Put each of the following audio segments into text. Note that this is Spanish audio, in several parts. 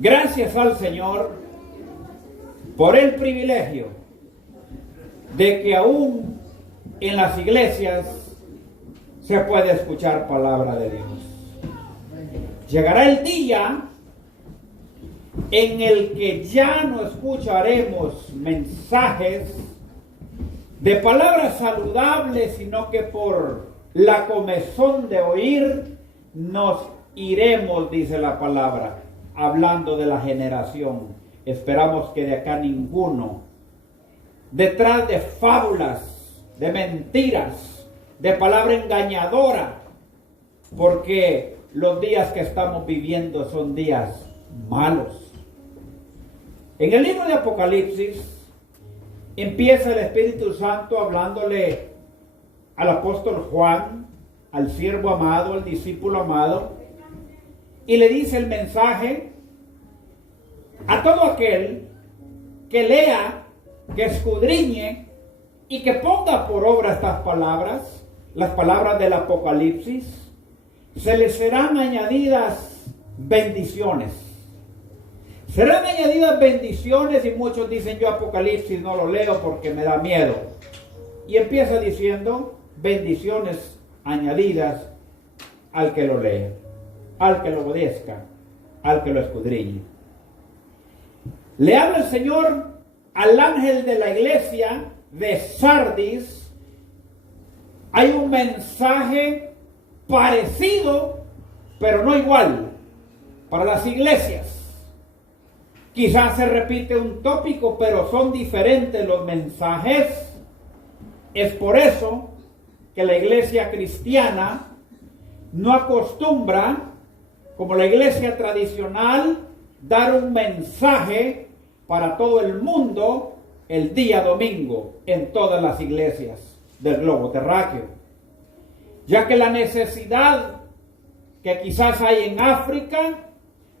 Gracias al Señor por el privilegio de que aún en las iglesias se puede escuchar palabra de Dios. Llegará el día en el que ya no escucharemos mensajes de palabras saludables, sino que por la comezón de oír nos iremos, dice la palabra, hablando de la generación. Esperamos que de acá ninguno, detrás de fábulas, de mentiras, de palabra engañadora, porque los días que estamos viviendo son días malos. En el libro de Apocalipsis empieza el Espíritu Santo hablándole al apóstol Juan, al siervo amado, al discípulo amado, y le dice el mensaje a todo aquel que lea, que escudriñe y que ponga por obra estas palabras, las palabras del Apocalipsis. Se les serán añadidas bendiciones. Serán añadidas bendiciones, y muchos dicen: yo Apocalipsis no lo leo porque me da miedo. Y empieza diciendo: bendiciones añadidas al que lo lea, al que lo obedezca, al que lo escudriñe. Le habla el Señor al ángel de la iglesia de Sardis. Hay un mensaje parecido, pero no igual, para las iglesias. Quizás se repite un tópico, pero son diferentes los mensajes. Es por eso que la iglesia cristiana no acostumbra, como la iglesia tradicional, dar un mensaje para todo el mundo el día domingo en todas las iglesias del globo terráqueo, ya que la necesidad que quizás hay en África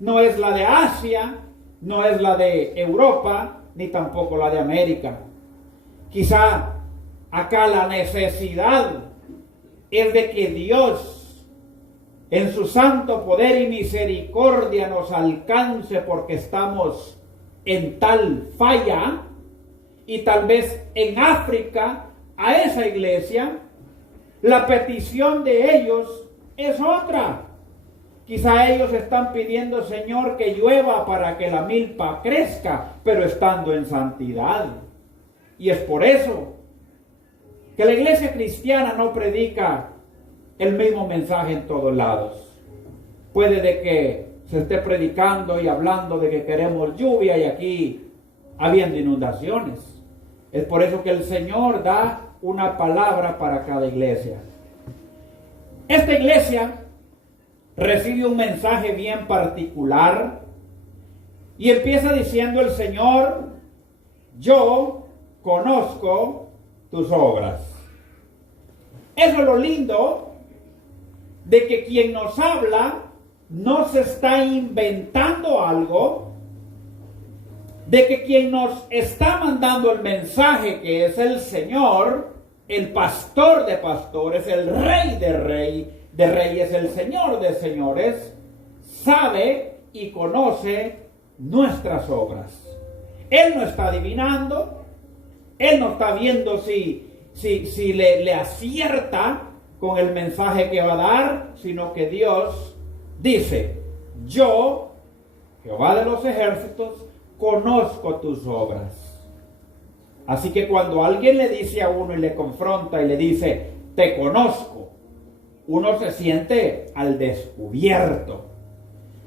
no es la de Asia, no es la de Europa, ni tampoco la de América. Quizá acá la necesidad es de que Dios, en su santo poder y misericordia, nos alcance, porque estamos en tal falla, y tal vez en África, a esa iglesia, la petición de ellos es otra. Quizá ellos están pidiendo: Señor, que llueva para que la milpa crezca, pero estando en santidad. Y es por eso que la iglesia cristiana no predica el mismo mensaje en todos lados. Puede de que se esté predicando y hablando de que queremos lluvia, y aquí habiendo inundaciones. Es por eso que el Señor da una palabra para cada iglesia. Esta iglesia recibe un mensaje bien particular, y empieza diciendo el Señor: yo conozco tus obras. Eso es lo lindo, de que quien nos habla no se está inventando algo, de que quien nos está mandando el mensaje, que es el Señor, el pastor de pastores, el rey de reyes, el Señor de señores, sabe y conoce nuestras obras. Él no está adivinando, Él no está viendo si le acierta con el mensaje que va a dar, sino que Dios dice: yo, Jehová de los ejércitos, conozco tus obras. Así que cuando alguien le dice a uno y le confronta y le dice: te conozco, uno se siente al descubierto.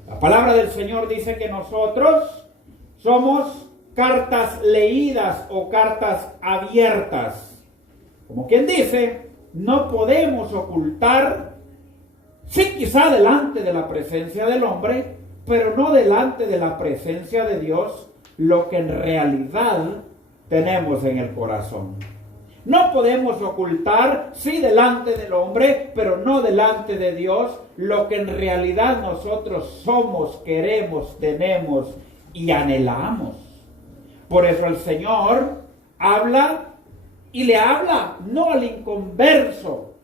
La palabra del Señor dice que nosotros somos cartas leídas o cartas abiertas. Como quien dice, no podemos ocultar, sí, quizá delante de la presencia del hombre, pero no delante de la presencia de Dios, lo que en realidad tenemos en el corazón. No podemos ocultar, sí, delante del hombre, pero no delante de Dios, lo que en realidad nosotros somos, queremos, tenemos y anhelamos. Por eso el Señor habla, y le habla no al inconverso.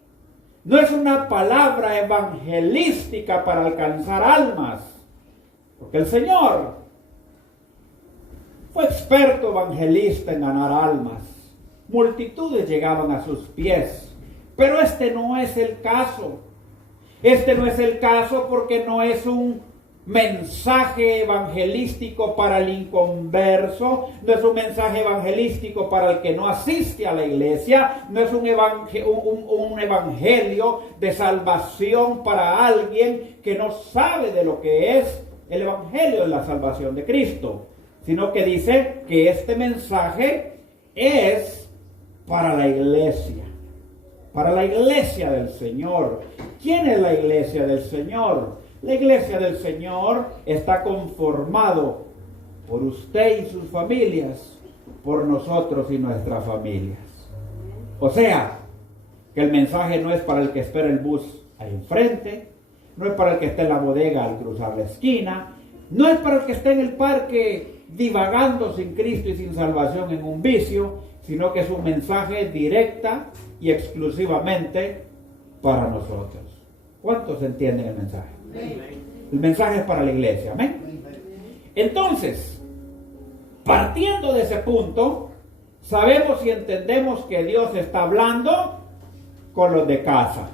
No es una palabra evangelística para alcanzar almas. Porque el Señor fue experto evangelista en ganar almas. Multitudes llegaban a sus pies. Pero este no es el caso. Este no es el caso porque no es un mensaje evangelístico para el inconverso, no es un mensaje evangelístico para el que no asiste a la iglesia, no es un evangelio de salvación para alguien que no sabe de lo que es el evangelio de la salvación de Cristo, sino que dice que este mensaje es para la iglesia del Señor. ¿Quién es la iglesia del Señor? La iglesia del Señor está conformado por usted y sus familias, por nosotros y nuestras familias. O sea, que el mensaje no es para el que espera el bus ahí enfrente, no es para el que esté en la bodega al cruzar la esquina, no es para el que esté en el parque divagando sin Cristo y sin salvación en un vicio, sino que es un mensaje directa y exclusivamente para nosotros. ¿Cuántos entienden el mensaje? El mensaje es para la iglesia, amén. Entonces, partiendo de ese punto, sabemos y entendemos que Dios está hablando con los de casa.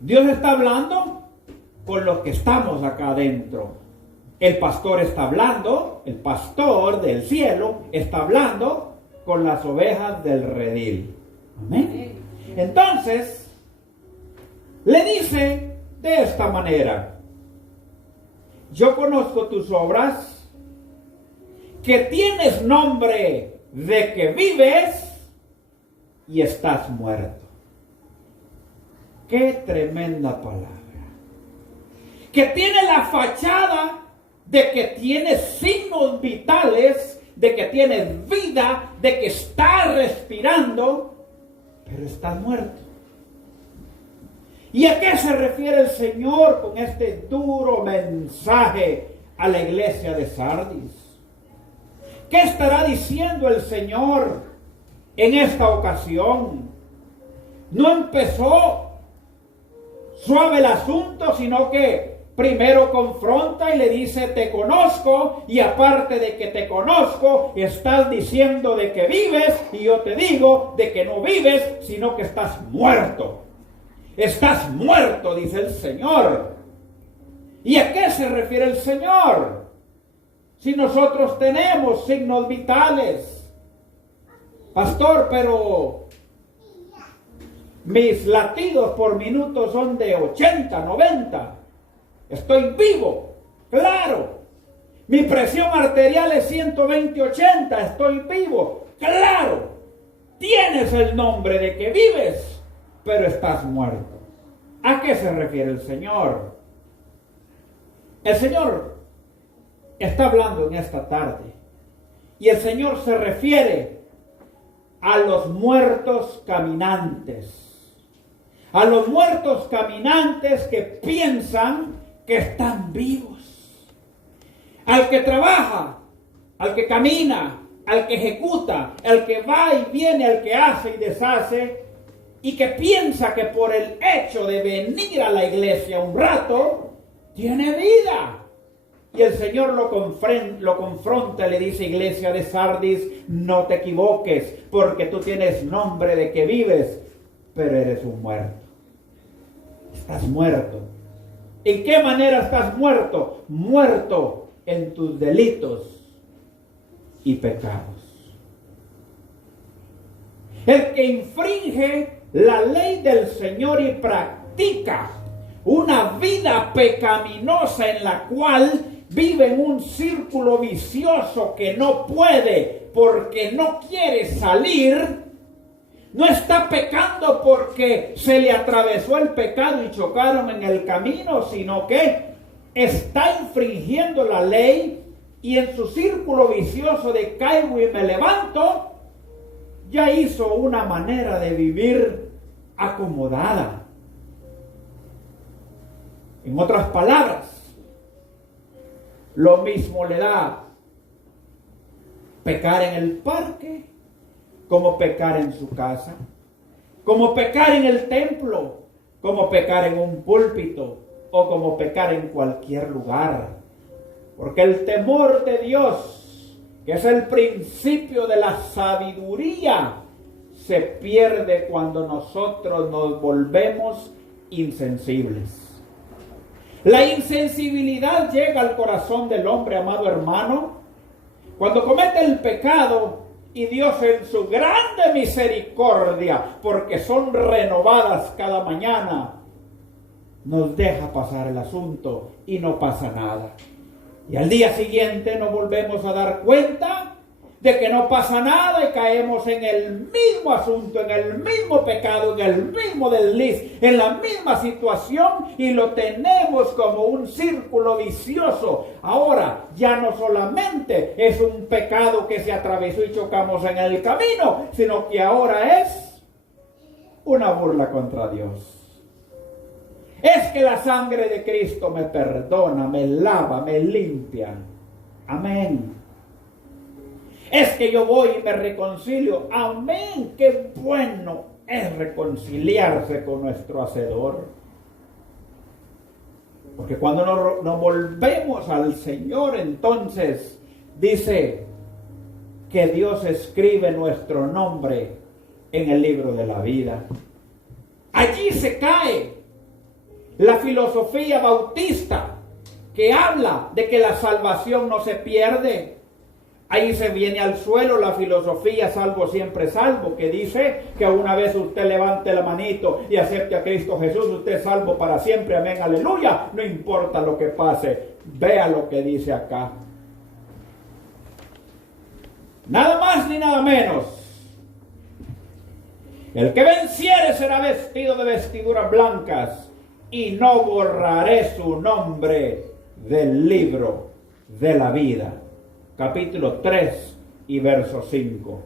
Dios está hablando con los que estamos acá adentro. El pastor está hablando, el pastor del cielo está hablando con las ovejas del redil. Amén. Entonces, le dice de esta manera: yo conozco tus obras, que tienes nombre de que vives y estás muerto. Qué tremenda palabra. Que tiene la fachada de que tienes signos vitales, de que tienes vida, de que estás respirando, pero estás muerto. ¿Y a qué se refiere el Señor con este duro mensaje a la iglesia de Sardis? ¿Qué estará diciendo el Señor en esta ocasión? No empezó suave el asunto, sino que primero confronta y le dice: te conozco, y aparte de que te conozco, estás diciendo de que vives, y yo te digo de que no vives, sino que estás muerto. Estás muerto, dice el Señor. ¿Y a qué se refiere el Señor? Si nosotros tenemos signos vitales. Pastor, pero mis latidos por minuto son de 80, 90. Estoy vivo, claro. Mi presión arterial es 120, 80. Estoy vivo, claro. Tienes el nombre de que vives, pero estás muerto. ¿A qué se refiere el Señor? El Señor está hablando en esta tarde, y el Señor se refiere a los muertos caminantes. A los muertos caminantes que piensan que están vivos. Al que trabaja, al que camina, al que ejecuta, al que va y viene, al que hace y deshace, y que piensa que por el hecho de venir a la iglesia un rato, tiene vida. Y el Señor lo confronta y le dice: iglesia de Sardis, no te equivoques, porque tú tienes nombre de que vives, pero eres un muerto. Estás muerto. ¿En qué manera estás muerto? Muerto en tus delitos y pecados. El que infringe la ley del Señor y practica una vida pecaminosa en la cual vive en un círculo vicioso que no puede porque no quiere salir, no está pecando porque se le atravesó el pecado y chocaron en el camino, sino que está infringiendo la ley, y en su círculo vicioso de caigo y me levanto, ya hizo una manera de vivir acomodada. En otras palabras, lo mismo le da pecar en el parque, como pecar en su casa, como pecar en el templo, como pecar en un púlpito, o como pecar en cualquier lugar. Porque el temor de Dios, que es el principio de la sabiduría, se pierde cuando nosotros nos volvemos insensibles. La insensibilidad llega al corazón del hombre, amado hermano, cuando comete el pecado y Dios en su grande misericordia, porque son renovadas cada mañana, nos deja pasar el asunto y no pasa nada. Y al día siguiente nos volvemos a dar cuenta de que no pasa nada y caemos en el mismo asunto, en el mismo pecado, en el mismo desliz, en la misma situación, y lo tenemos como un círculo vicioso. Ahora ya no solamente es un pecado que se atravesó y chocamos en el camino, sino que ahora es una burla contra Dios. Es que la sangre de Cristo me perdona, me lava, me limpia. Amén. Es que yo voy y me reconcilio. Amén. Qué bueno es reconciliarse con nuestro Hacedor. Porque cuando nos volvemos al Señor, entonces dice que Dios escribe nuestro nombre en el libro de la vida. Allí se cae la filosofía bautista que habla de que la salvación no se pierde. Ahí se viene al suelo la filosofía salvo siempre salvo, que dice que una vez usted levante la manito y acepte a Cristo Jesús, usted es salvo para siempre, amén, aleluya, no importa lo que pase. Vea lo que dice acá. Nada más ni nada menos. El que venciere será vestido de vestiduras blancas, y no borraré su nombre del libro de la vida. Capítulo 3 y verso 5.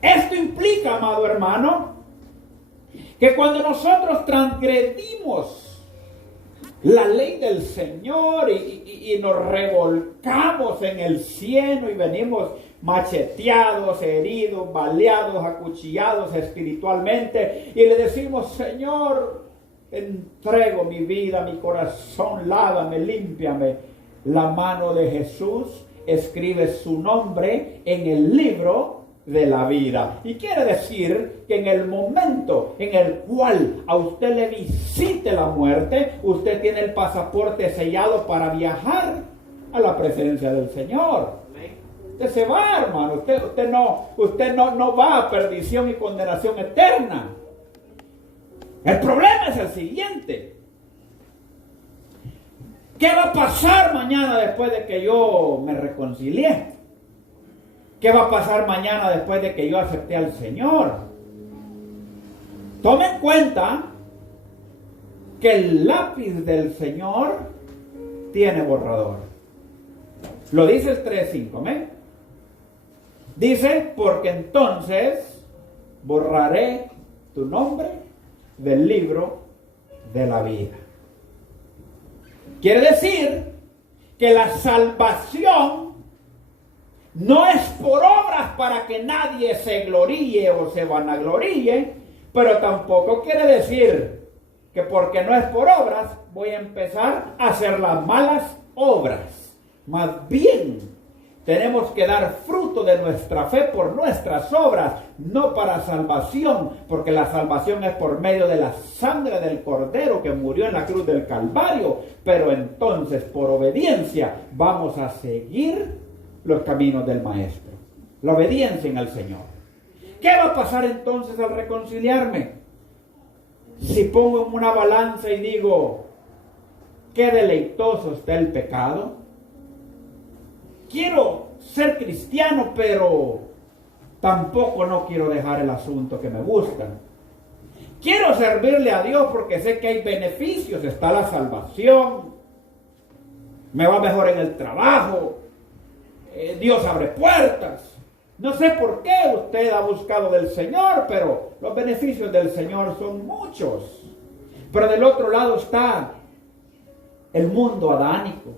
Esto implica, amado hermano, que cuando nosotros transgredimos la ley del Señor y nos revolcamos en el cieno y venimos macheteados, heridos, baleados, acuchillados espiritualmente, y le decimos: Señor, entrego mi vida, mi corazón, lávame, límpiame, la mano de Jesús escribe su nombre en el libro de la vida. Y quiere decir que en el momento en el cual a usted le visite la muerte, usted tiene el pasaporte sellado para viajar a la presencia del Señor. Usted se va, hermano. Usted no va a perdición y condenación eterna. El problema es el siguiente: ¿qué va a pasar mañana después de que yo me reconcilié? ¿Qué va a pasar mañana después de que yo acepté al Señor? Tome en cuenta que el lápiz del Señor tiene borrador. Lo dice el 3:5, ¿me? Dice: porque entonces borraré tu nombre del libro de la vida. Quiere decir que la salvación no es por obras para que nadie se gloríe o se vanagloríe, pero tampoco quiere decir que porque no es por obras voy a empezar a hacer las malas obras. Más bien, tenemos que dar fruto de nuestra fe por nuestras obras, no para salvación, porque la salvación es por medio de la sangre del Cordero que murió en la cruz del Calvario. Pero entonces, por obediencia, vamos a seguir los caminos del Maestro. La obediencia en el Señor. ¿Qué va a pasar entonces al reconciliarme? Si pongo en una balanza y digo: qué deleitoso está el pecado. Quiero ser cristiano, pero tampoco no quiero dejar el asunto que me gusta. Quiero servirle a Dios porque sé que hay beneficios. Está la salvación, me va mejor en el trabajo, Dios abre puertas. No sé por qué usted ha buscado del Señor, pero los beneficios del Señor son muchos. Pero del otro lado está el mundo adánico.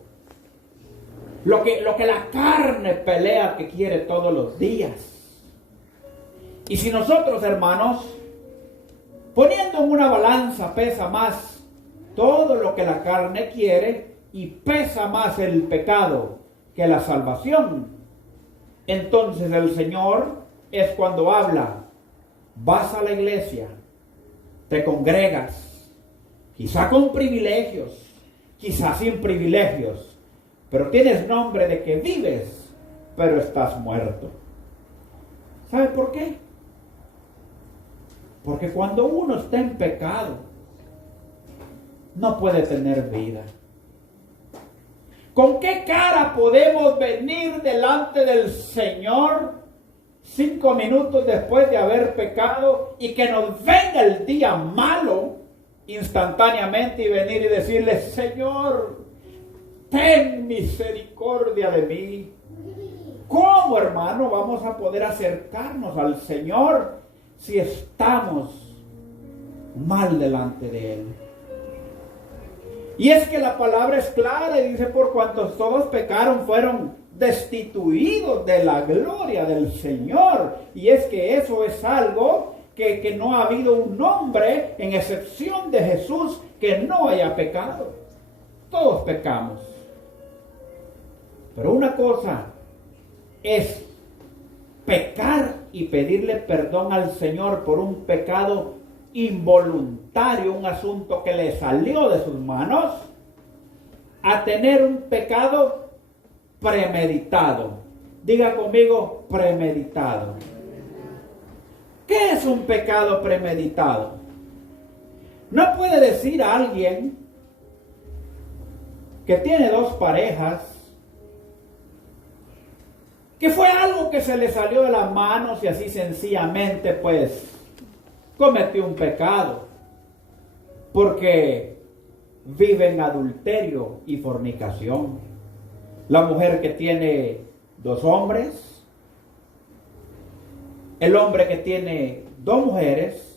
Lo que la carne pelea que quiere todos los días. Y si nosotros, hermanos, poniendo en una balanza pesa más todo lo que la carne quiere y pesa más el pecado que la salvación, entonces el Señor es cuando habla: vas a la iglesia, te congregas, quizá con privilegios, quizá sin privilegios, pero tienes nombre de que vives, pero estás muerto. ¿Sabe por qué? Porque cuando uno está en pecado, no puede tener vida. ¿Con qué cara podemos venir delante del Señor 5 minutos después de haber pecado y que nos venga el día malo instantáneamente y venir y decirle: Señor, ten misericordia de mí? ¿Cómo, hermano, vamos a poder acercarnos al Señor si estamos mal delante de Él? Y es que la palabra es clara y dice: por cuantos todos pecaron, fueron destituidos de la gloria del Señor. Y es que eso es algo que no ha habido un hombre, en excepción de Jesús, que no haya pecado. Todos pecamos. Pero una cosa es pecar y pedirle perdón al Señor por un pecado involuntario, un asunto que le salió de sus manos, a tener un pecado premeditado. Diga conmigo: premeditado. ¿Qué es un pecado premeditado? No puede decir a alguien que tiene 2 parejas que fue algo que se le salió de las manos y así sencillamente pues cometió un pecado, porque vive en adulterio y fornicación. La mujer que tiene 2 hombres, el hombre que tiene 2 mujeres,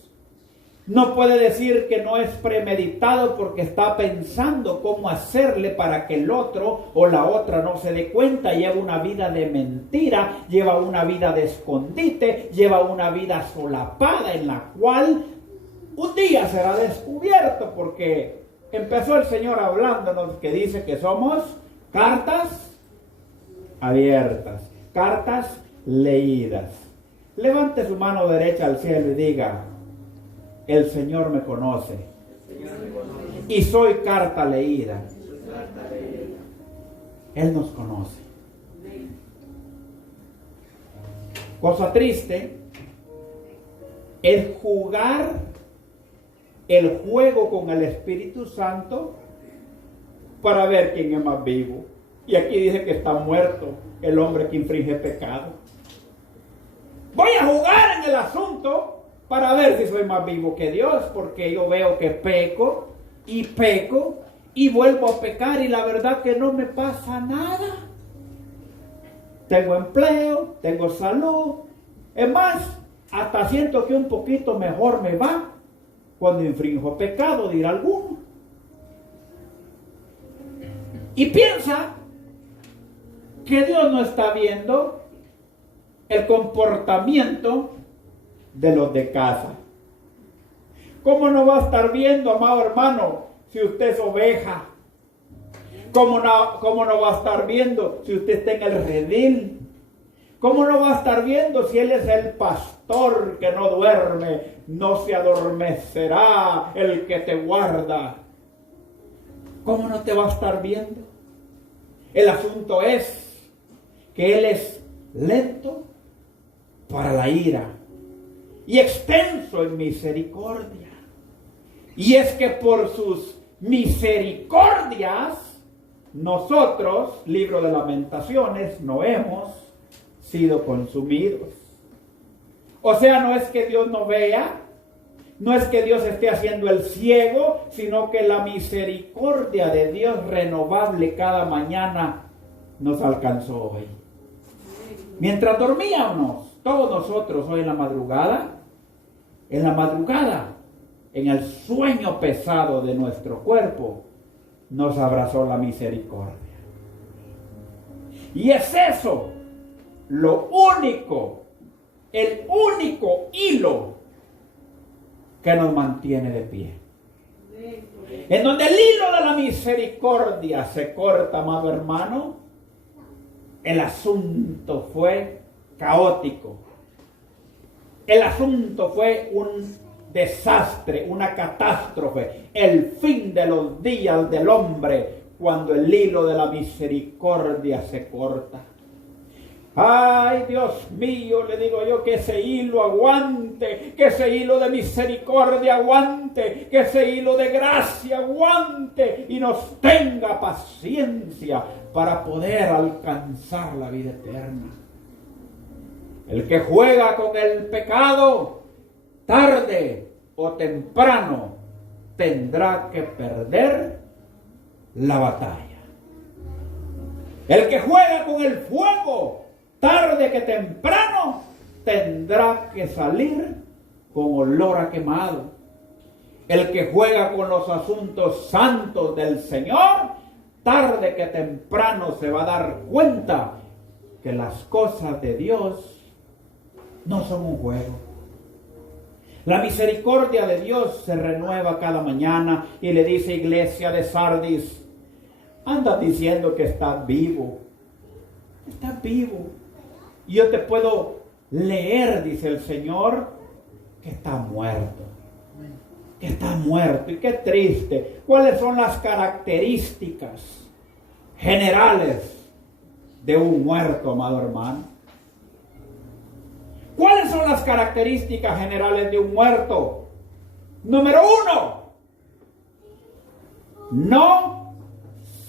no puede decir que no es premeditado, porque está pensando cómo hacerle para que el otro o la otra no se dé cuenta. Lleva una vida de mentira, lleva una vida de escondite, lleva una vida solapada en la cual un día será descubierto, porque empezó el Señor hablándonos que dice que somos cartas abiertas, cartas leídas. Levante su mano derecha al cielo y diga: el Señor me conoce y soy carta leída. Él nos conoce. Cosa triste es jugar el juego con el Espíritu Santo para ver quién es más vivo. Y aquí dice que está muerto el hombre que infringe pecado. Voy a jugar en el asunto para ver si soy más vivo que Dios, porque yo veo que peco y vuelvo a pecar, y la verdad que no me pasa nada. Tengo empleo, tengo salud, es más, hasta siento que un poquito mejor me va cuando infrinjo pecado, dirá alguno. Y piensa que Dios no está viendo el comportamiento de los de casa. ¿Cómo no va a estar viendo, amado hermano, si usted es oveja? ¿Cómo no va a estar viendo si usted está en el redil? ¿Cómo no va a estar viendo si Él es el pastor que no duerme, no se adormecerá el que te guarda? ¿Cómo no te va a estar viendo? El asunto es que Él es lento para la ira y extenso en misericordia. Y es que por sus misericordias nosotros, libro de Lamentaciones, no hemos sido consumidos. O sea, no es que Dios no vea, no es que Dios esté haciendo el ciego, sino que la misericordia de Dios renovable cada mañana nos alcanzó hoy. Mientras dormíamos todos nosotros hoy en la madrugada, en el sueño pesado de nuestro cuerpo, nos abrazó la misericordia. Y es eso lo único, el único hilo que nos mantiene de pie. En donde el hilo de la misericordia se corta, amado hermano, el asunto fue caótico. El asunto fue un desastre, una catástrofe, el fin de los días del hombre cuando el hilo de la misericordia se corta. Ay, Dios mío, le digo yo, que ese hilo aguante, que ese hilo de misericordia aguante, que ese hilo de gracia aguante y nos tenga paciencia para poder alcanzar la vida eterna. El que juega con el pecado, tarde o temprano, tendrá que perder la batalla. El que juega con el fuego, tarde que temprano, tendrá que salir con olor a quemado. El que juega con los asuntos santos del Señor, tarde que temprano se va a dar cuenta que las cosas de Dios no son un juego. La misericordia de Dios se renueva cada mañana y le dice, iglesia de Sardis, andas diciendo que estás vivo. Estás vivo. Y yo te puedo leer, dice el Señor, que está muerto. Que está muerto. Y qué triste. ¿Cuáles son las características generales de un muerto, amado hermano? ¿Cuáles son las características generales de un muerto? Número 1. No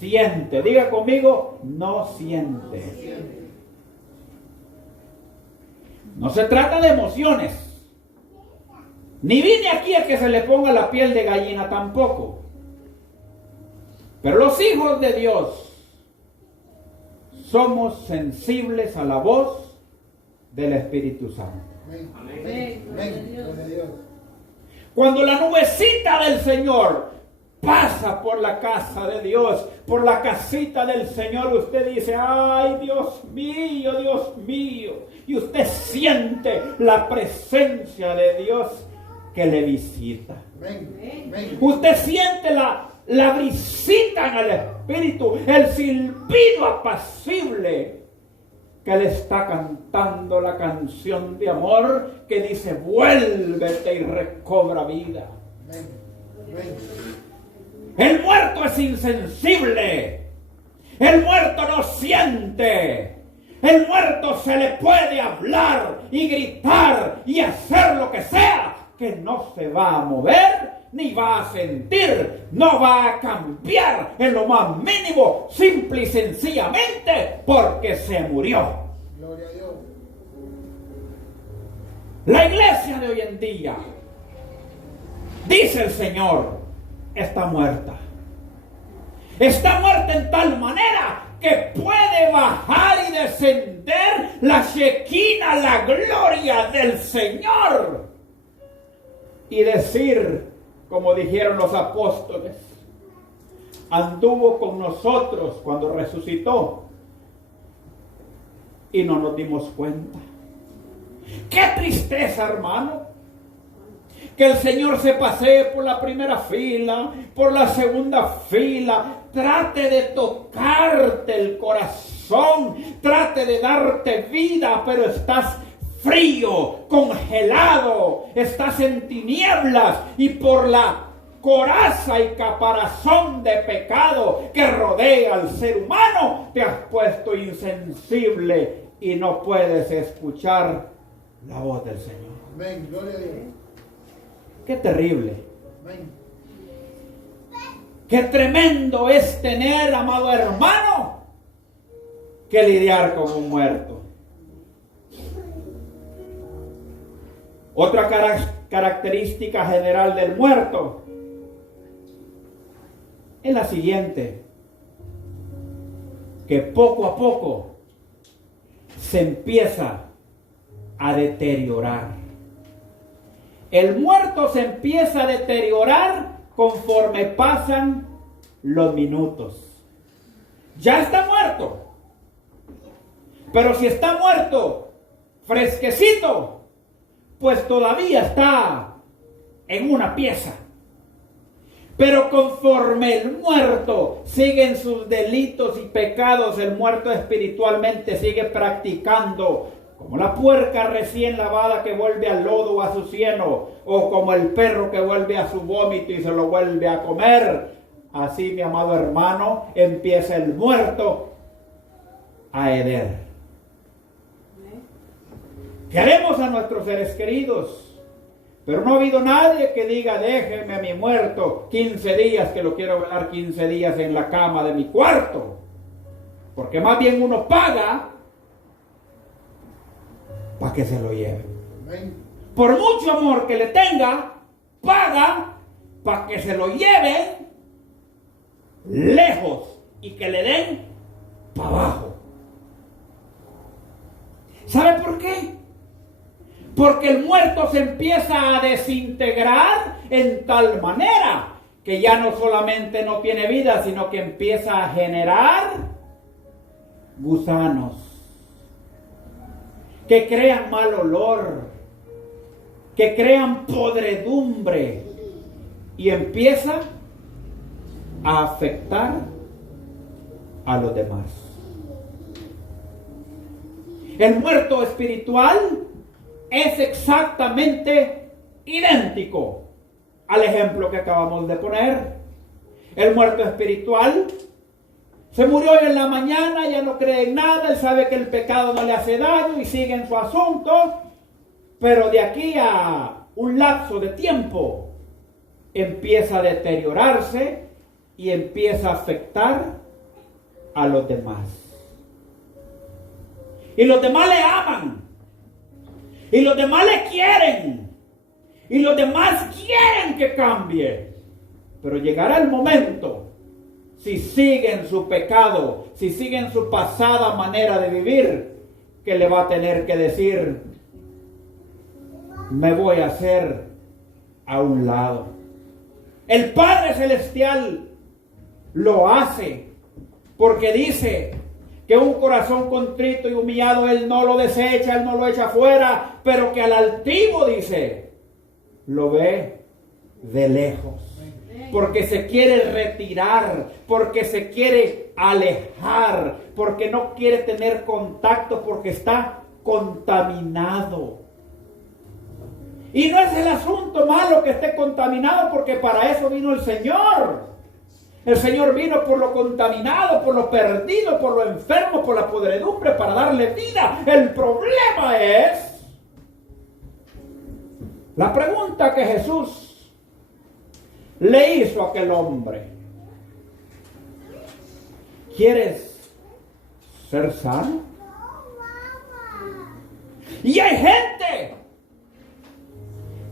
siente. Diga conmigo, no siente. No se trata de emociones. Ni vine aquí a que se le ponga la piel de gallina tampoco. Pero los hijos de Dios somos sensibles a la voz del Espíritu Santo. Amén. Cuando la nubecita del Señor pasa por la casa de Dios, por la casita del Señor, usted dice, ay, Dios mío, Dios mío. Y usted siente la presencia de Dios que le visita. Usted siente la brisita en el Espíritu, el silbido apacible que le está cantando la canción de amor que dice, vuélvete y recobra vida. El muerto es insensible. El muerto no siente. El muerto se le puede hablar y gritar y hacer lo que sea, que no se va a mover ni va a sentir, no va a cambiar en lo más mínimo, simple y sencillamente porque se murió. Gloria a Dios. La iglesia de hoy en día, dice el Señor, está muerta. Está muerta en tal manera que puede bajar y descender la Shekinah, la gloria del Señor, y decir, como dijeron los apóstoles, anduvo con nosotros cuando resucitó y no nos dimos cuenta. ¡Qué tristeza, hermano! Que el Señor se pasee por la primera fila, por la segunda fila, trate de tocarte el corazón, trate de darte vida, pero estás frío, congelado, estás en tinieblas y por la coraza y caparazón de pecado que rodea al ser humano, te has puesto insensible y no puedes escuchar la voz del Señor. Amén. Gloria a Dios. Qué terrible. Amén. Qué tremendo es tener, amado hermano, que lidiar con un muerto. Otra característica general del muerto es la siguiente, que poco a poco se empieza a deteriorar. El muerto se empieza a deteriorar conforme pasan los minutos. Ya está muerto. Pero si está muerto fresquecito, pues todavía está en una pieza. Pero conforme el muerto sigue en sus delitos y pecados, el muerto espiritualmente sigue practicando, como la puerca recién lavada que vuelve al lodo o a su cieno, o como el perro que vuelve a su vómito y se lo vuelve a comer. Así, mi amado hermano, empieza el muerto a heder. ¿Qué haremos a nuestros seres queridos? Pero no ha habido nadie que diga, déjeme a mi muerto 15 días, que lo quiero velar 15 días en la cama de mi cuarto. Porque más bien uno paga para que se lo lleve. Por mucho amor que le tenga, paga para que se lo lleven lejos y que le den para abajo. ¿Sabe por qué? Porque el muerto se empieza a desintegrar en tal manera que ya no solamente no tiene vida, sino que empieza a generar gusanos que crean mal olor, que crean podredumbre y empieza a afectar a los demás. El muerto espiritual es exactamente idéntico al ejemplo que acabamos de poner. El muerto espiritual se murió hoy en la mañana, ya no cree en nada, él sabe que el pecado no le hace daño y sigue en su asunto, pero de aquí a un lapso de tiempo empieza a deteriorarse y empieza a afectar a los demás. Y los demás le aman. Y los demás le quieren. Y los demás quieren que cambie. Pero llegará el momento, si siguen su pecado, si siguen su pasada manera de vivir, que le va a tener que decir, me voy a hacer a un lado. El Padre Celestial lo hace porque dice que un corazón contrito y humillado Él no lo desecha, Él no lo echa fuera, pero que al altivo, dice, lo ve de lejos, porque se quiere retirar, porque se quiere alejar, porque no quiere tener contacto, porque está contaminado. Y no es el asunto malo que esté contaminado, porque para eso vino el Señor. El Señor vino por lo contaminado, por lo perdido, por lo enfermo, por la podredumbre, para darle vida. El problema es la pregunta que Jesús le hizo a aquel hombre. ¿Quieres ser sano? Y hay gente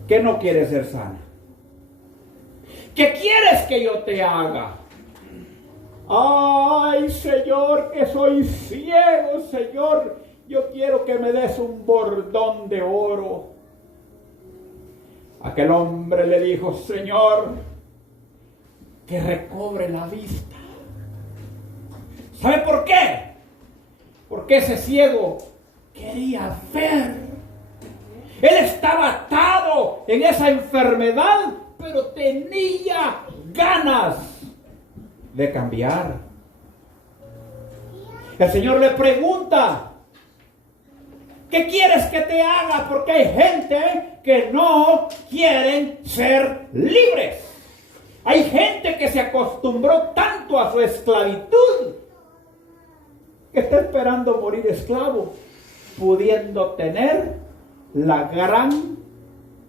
que no quiere ser sana. ¿Qué quieres que yo te haga? Ay, Señor, que soy ciego, Señor, yo quiero que me des un bordón de oro. Aquel hombre le dijo, Señor, que recobre la vista. ¿Sabe por qué? Porque ese ciego quería ver. Él estaba atado en esa enfermedad, pero tenía ganas de cambiar. El Señor le pregunta, ¿qué quieres que te haga? Porque hay gente que no quieren ser libres. Hay gente que se acostumbró tanto a su esclavitud que está esperando morir esclavo, pudiendo tener la gran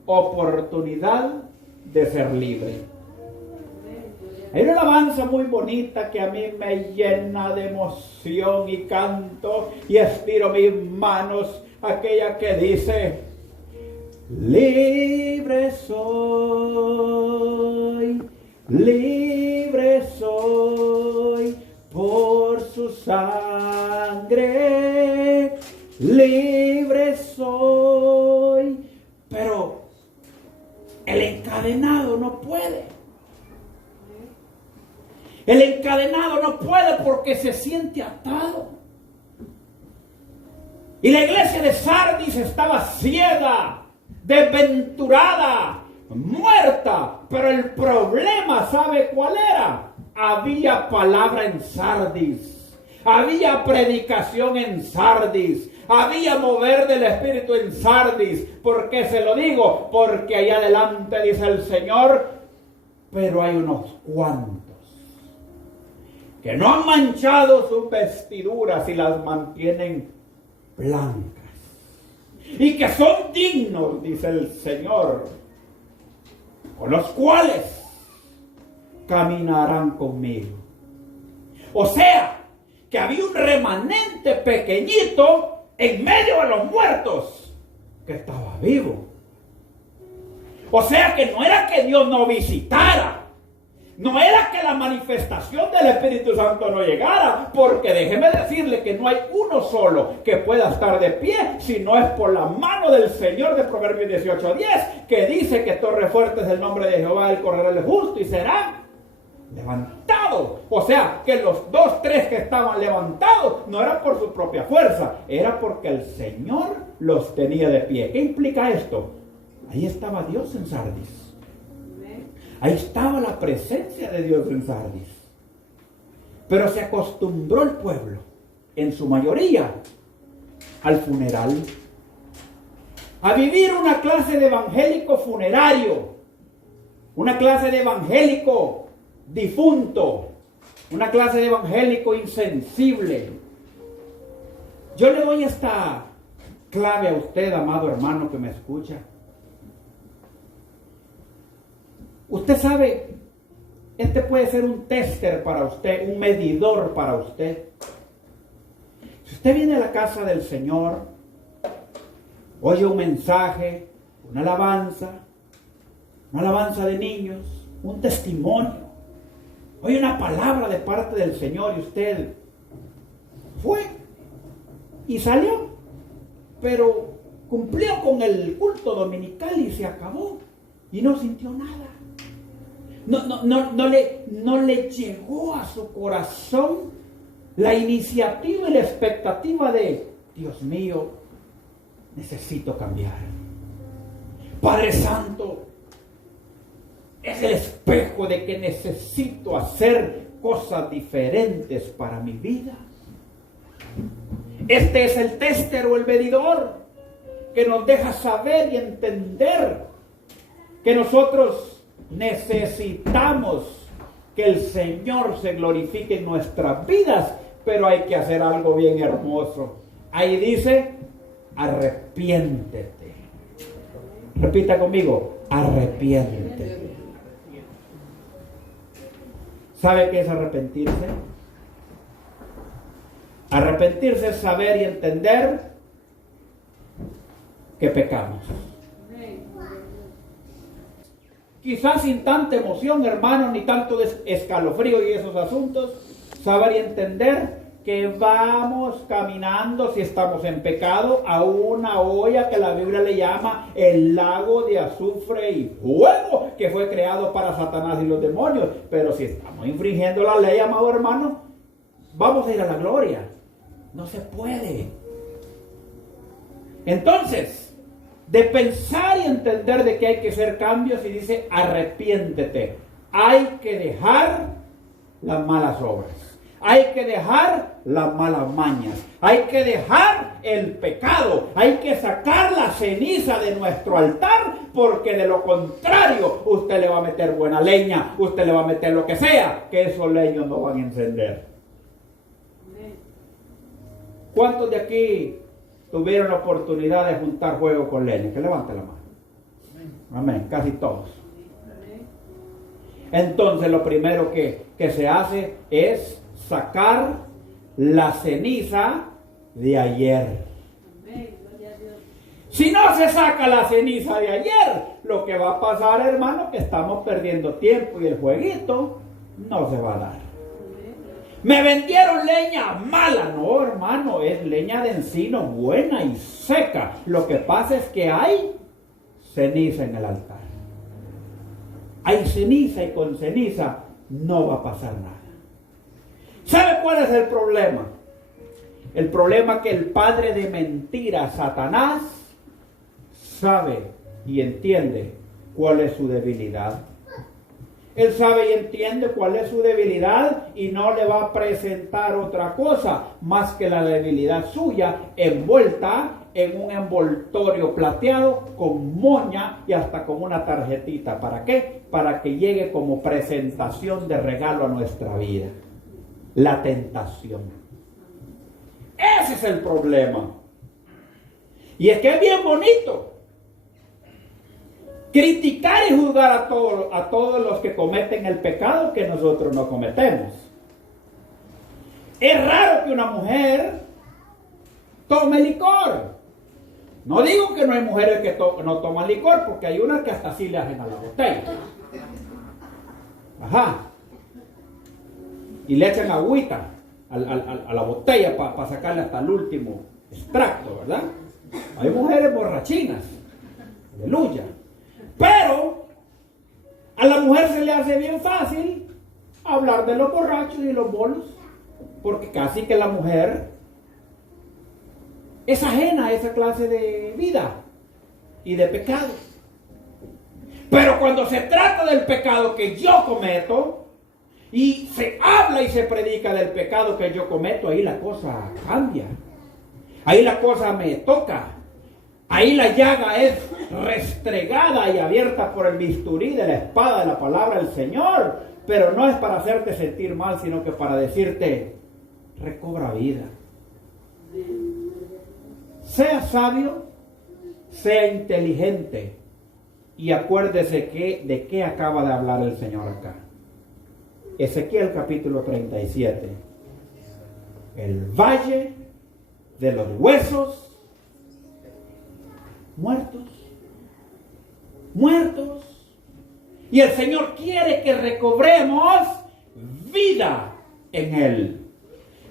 oportunidad de ser libre. Hay una alabanza muy bonita que a mí me llena de emoción y canto y estiro mis manos, aquella que dice, libre soy, por su sangre, libre soy. Pero el encadenado no puede. El encadenado no puede porque se siente atado. Y la iglesia de Sardis estaba ciega, desventurada, muerta. Pero el problema, ¿sabe cuál era? Había palabra en Sardis, había predicación en Sardis, había mover del Espíritu en Sardis. ¿Por qué se lo digo? Porque allá adelante dice el Señor, pero hay unos cuantos que no han manchado sus vestiduras y las mantienen blancas, y que son dignos, dice el Señor, con los cuales caminarán conmigo. O sea, que había un remanente pequeñito en medio de los muertos que estaba vivo. O sea, que no era que Dios no visitara, no era que la manifestación del Espíritu Santo no llegara, porque déjeme decirle que no hay uno solo que pueda estar de pie si no es por la mano del Señor de Proverbios 18:10, que dice que torre fuerte es el nombre de Jehová, él correrá el justo y será levantado. O sea, que los 2, 3 que estaban levantados no era por su propia fuerza, era porque el Señor los tenía de pie. ¿Qué implica esto? Ahí estaba Dios en Sardis. Ahí estaba la presencia de Dios en Sardis. Pero se acostumbró el pueblo, en su mayoría, al funeral, a vivir una clase de evangélico funerario, una clase de evangélico difunto, una clase de evangélico insensible. Yo le doy esta clave a usted, amado hermano que me escucha. Usted sabe, este puede ser un tester para usted, un medidor para usted. Si usted viene a la casa del Señor, oye un mensaje, una alabanza de niños, un testimonio, oye una palabra de parte del Señor y usted fue y salió, pero cumplió con el culto dominical y se acabó y no sintió nada. No le llegó a su corazón la iniciativa y la expectativa de, Dios mío, necesito cambiar. Padre Santo, es el espejo de que necesito hacer cosas diferentes para mi vida. Este es el tester o el medidor que nos deja saber y entender que nosotros necesitamos que el Señor se glorifique en nuestras vidas, pero hay que hacer algo bien hermoso. Ahí dice, arrepiéntete. Repita conmigo, arrepiéntete. ¿Sabe qué es arrepentirse? Arrepentirse es saber y entender que pecamos. Quizás sin tanta emoción, hermano, ni tanto escalofrío y esos asuntos, saber y entender que vamos caminando, si estamos en pecado, a una olla que la Biblia le llama el lago de azufre y fuego, que fue creado para Satanás y los demonios. Pero si estamos infringiendo la ley, amado hermano, vamos a ir a la gloria. No se puede. Entonces, de pensar y entender de que hay que hacer cambios, y dice arrepiéntete. Hay que dejar las malas obras, hay que dejar las malas mañas, hay que dejar el pecado, hay que sacar la ceniza de nuestro altar, porque de lo contrario usted le va a meter buena leña, usted le va a meter lo que sea, que esos leños no van a encender. ¿Cuántos de aquí tuvieron la oportunidad de juntar fuego con leña? Que levante la mano. Amén. Casi todos. Entonces lo primero que se hace es sacar la ceniza de ayer. Si no se saca la ceniza de ayer, lo que va a pasar, hermano, que estamos perdiendo tiempo y el jueguito no se va a dar. Me vendieron leña mala. No, hermano, es leña de encino buena y seca. Lo que pasa es que hay ceniza en el altar. Hay ceniza y con ceniza no va a pasar nada. ¿Sabe cuál es el problema? El problema que el padre de mentira, Satanás, sabe y entiende cuál es su debilidad. Él sabe y entiende cuál es su debilidad y no le va a presentar otra cosa más que la debilidad suya envuelta en un envoltorio plateado con moña y hasta con una tarjetita. ¿Para qué? Para que llegue como presentación de regalo a nuestra vida. La tentación. Ese es el problema. Y es que es bien bonito criticar y juzgar a todos los que cometen el pecado que nosotros no cometemos. Es raro que una mujer tome licor. No digo que no hay mujeres que no toman licor, porque hay unas que hasta así le hacen a la botella. Ajá. Y le echan agüita a la botella para sacarle hasta el último extracto, ¿verdad? Hay mujeres borrachinas. Aleluya. Pero a la mujer se le hace bien fácil hablar de los borrachos y los bolos, porque casi que la mujer es ajena a esa clase de vida y de pecado. Pero cuando se trata del pecado que yo cometo y se habla y se predica del pecado que yo cometo, ahí la cosa cambia. Ahí la cosa me toca. Ahí la llaga es restregada y abierta por el bisturí de la espada de la palabra del Señor. Pero no es para hacerte sentir mal, sino que para decirte, recobra vida. Sea sabio, sea inteligente. Y acuérdese de qué acaba de hablar el Señor acá. Ezequiel capítulo 37. El valle de los huesos muertos. Y el Señor quiere que recobremos vida en Él.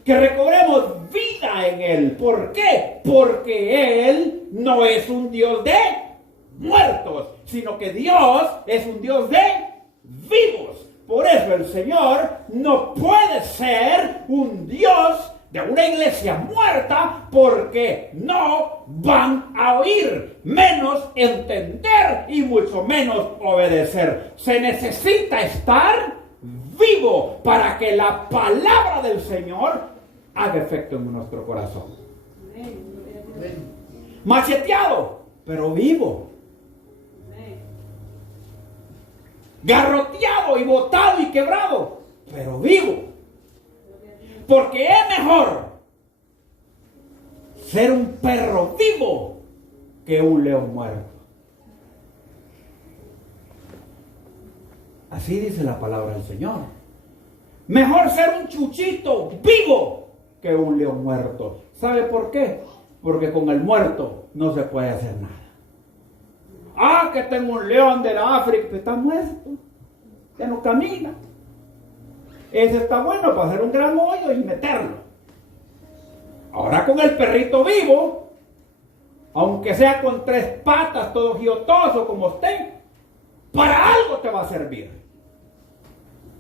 Que recobremos vida en Él. ¿Por qué? Porque Él no es un Dios de muertos, sino que Dios es un Dios de vivos. Por eso el Señor no puede ser un Dios de una iglesia muerta, porque no van a oír, menos entender y mucho menos obedecer. Se necesita estar vivo para que la palabra del Señor haga efecto en nuestro corazón. Macheteado, pero vivo. Garroteado y botado y quebrado, pero vivo. Porque es mejor ser un perro vivo que un león muerto. Así dice la palabra del Señor. Mejor ser un chuchito vivo que un león muerto. ¿Sabe por qué? Porque con el muerto no se puede hacer nada. Ah, que tengo un león de la África que está muerto, que no camina. Ese está bueno para hacer un gran hoyo y meterlo. Ahora con el perrito vivo, aunque sea con 3 patas, todo giotoso como usted, para algo te va a servir.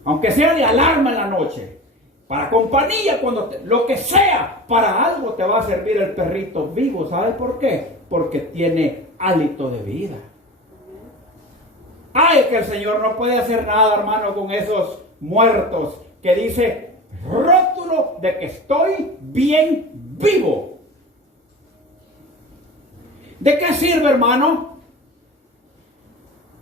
Aunque sea de alarma en la noche, para compañía, lo que sea, para algo te va a servir el perrito vivo. ¿Sabe por qué? Porque tiene hálito de vida. Ay, que el Señor no puede hacer nada, hermano, con esos muertos que dice rótulo de que estoy bien vivo. ¿De qué sirve, hermano?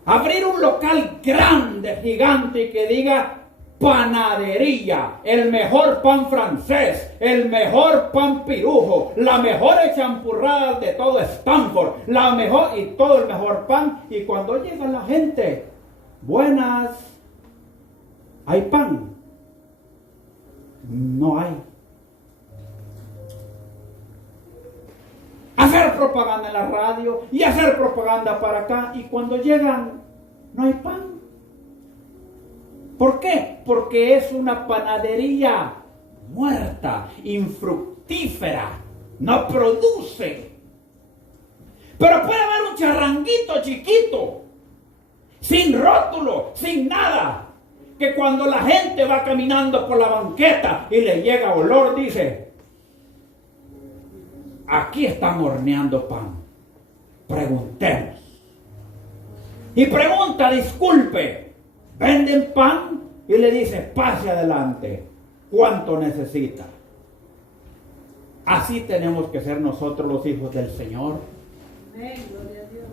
Abrir un local grande, gigante, y que diga panadería, el mejor pan francés, el mejor pan pirujo, la mejor champurrada de todo Stanford, la mejor y todo el mejor pan. Y cuando llega la gente, buenas, ¿hay pan? No hay. Hacer propaganda en la radio y hacer propaganda para acá, y cuando llegan no hay pan. ¿Por qué? Porque es una panadería muerta, infructífera, no produce. Pero puede haber un charranguito chiquito, sin rótulo, sin nada, que cuando la gente va caminando por la banqueta y le llega olor, dice: aquí están horneando pan, preguntemos. Y pregunta, disculpe, ¿venden pan? Y le dice, pase adelante, ¿cuánto necesita? Así tenemos que ser nosotros los hijos del Señor. Amén, gloria a Dios.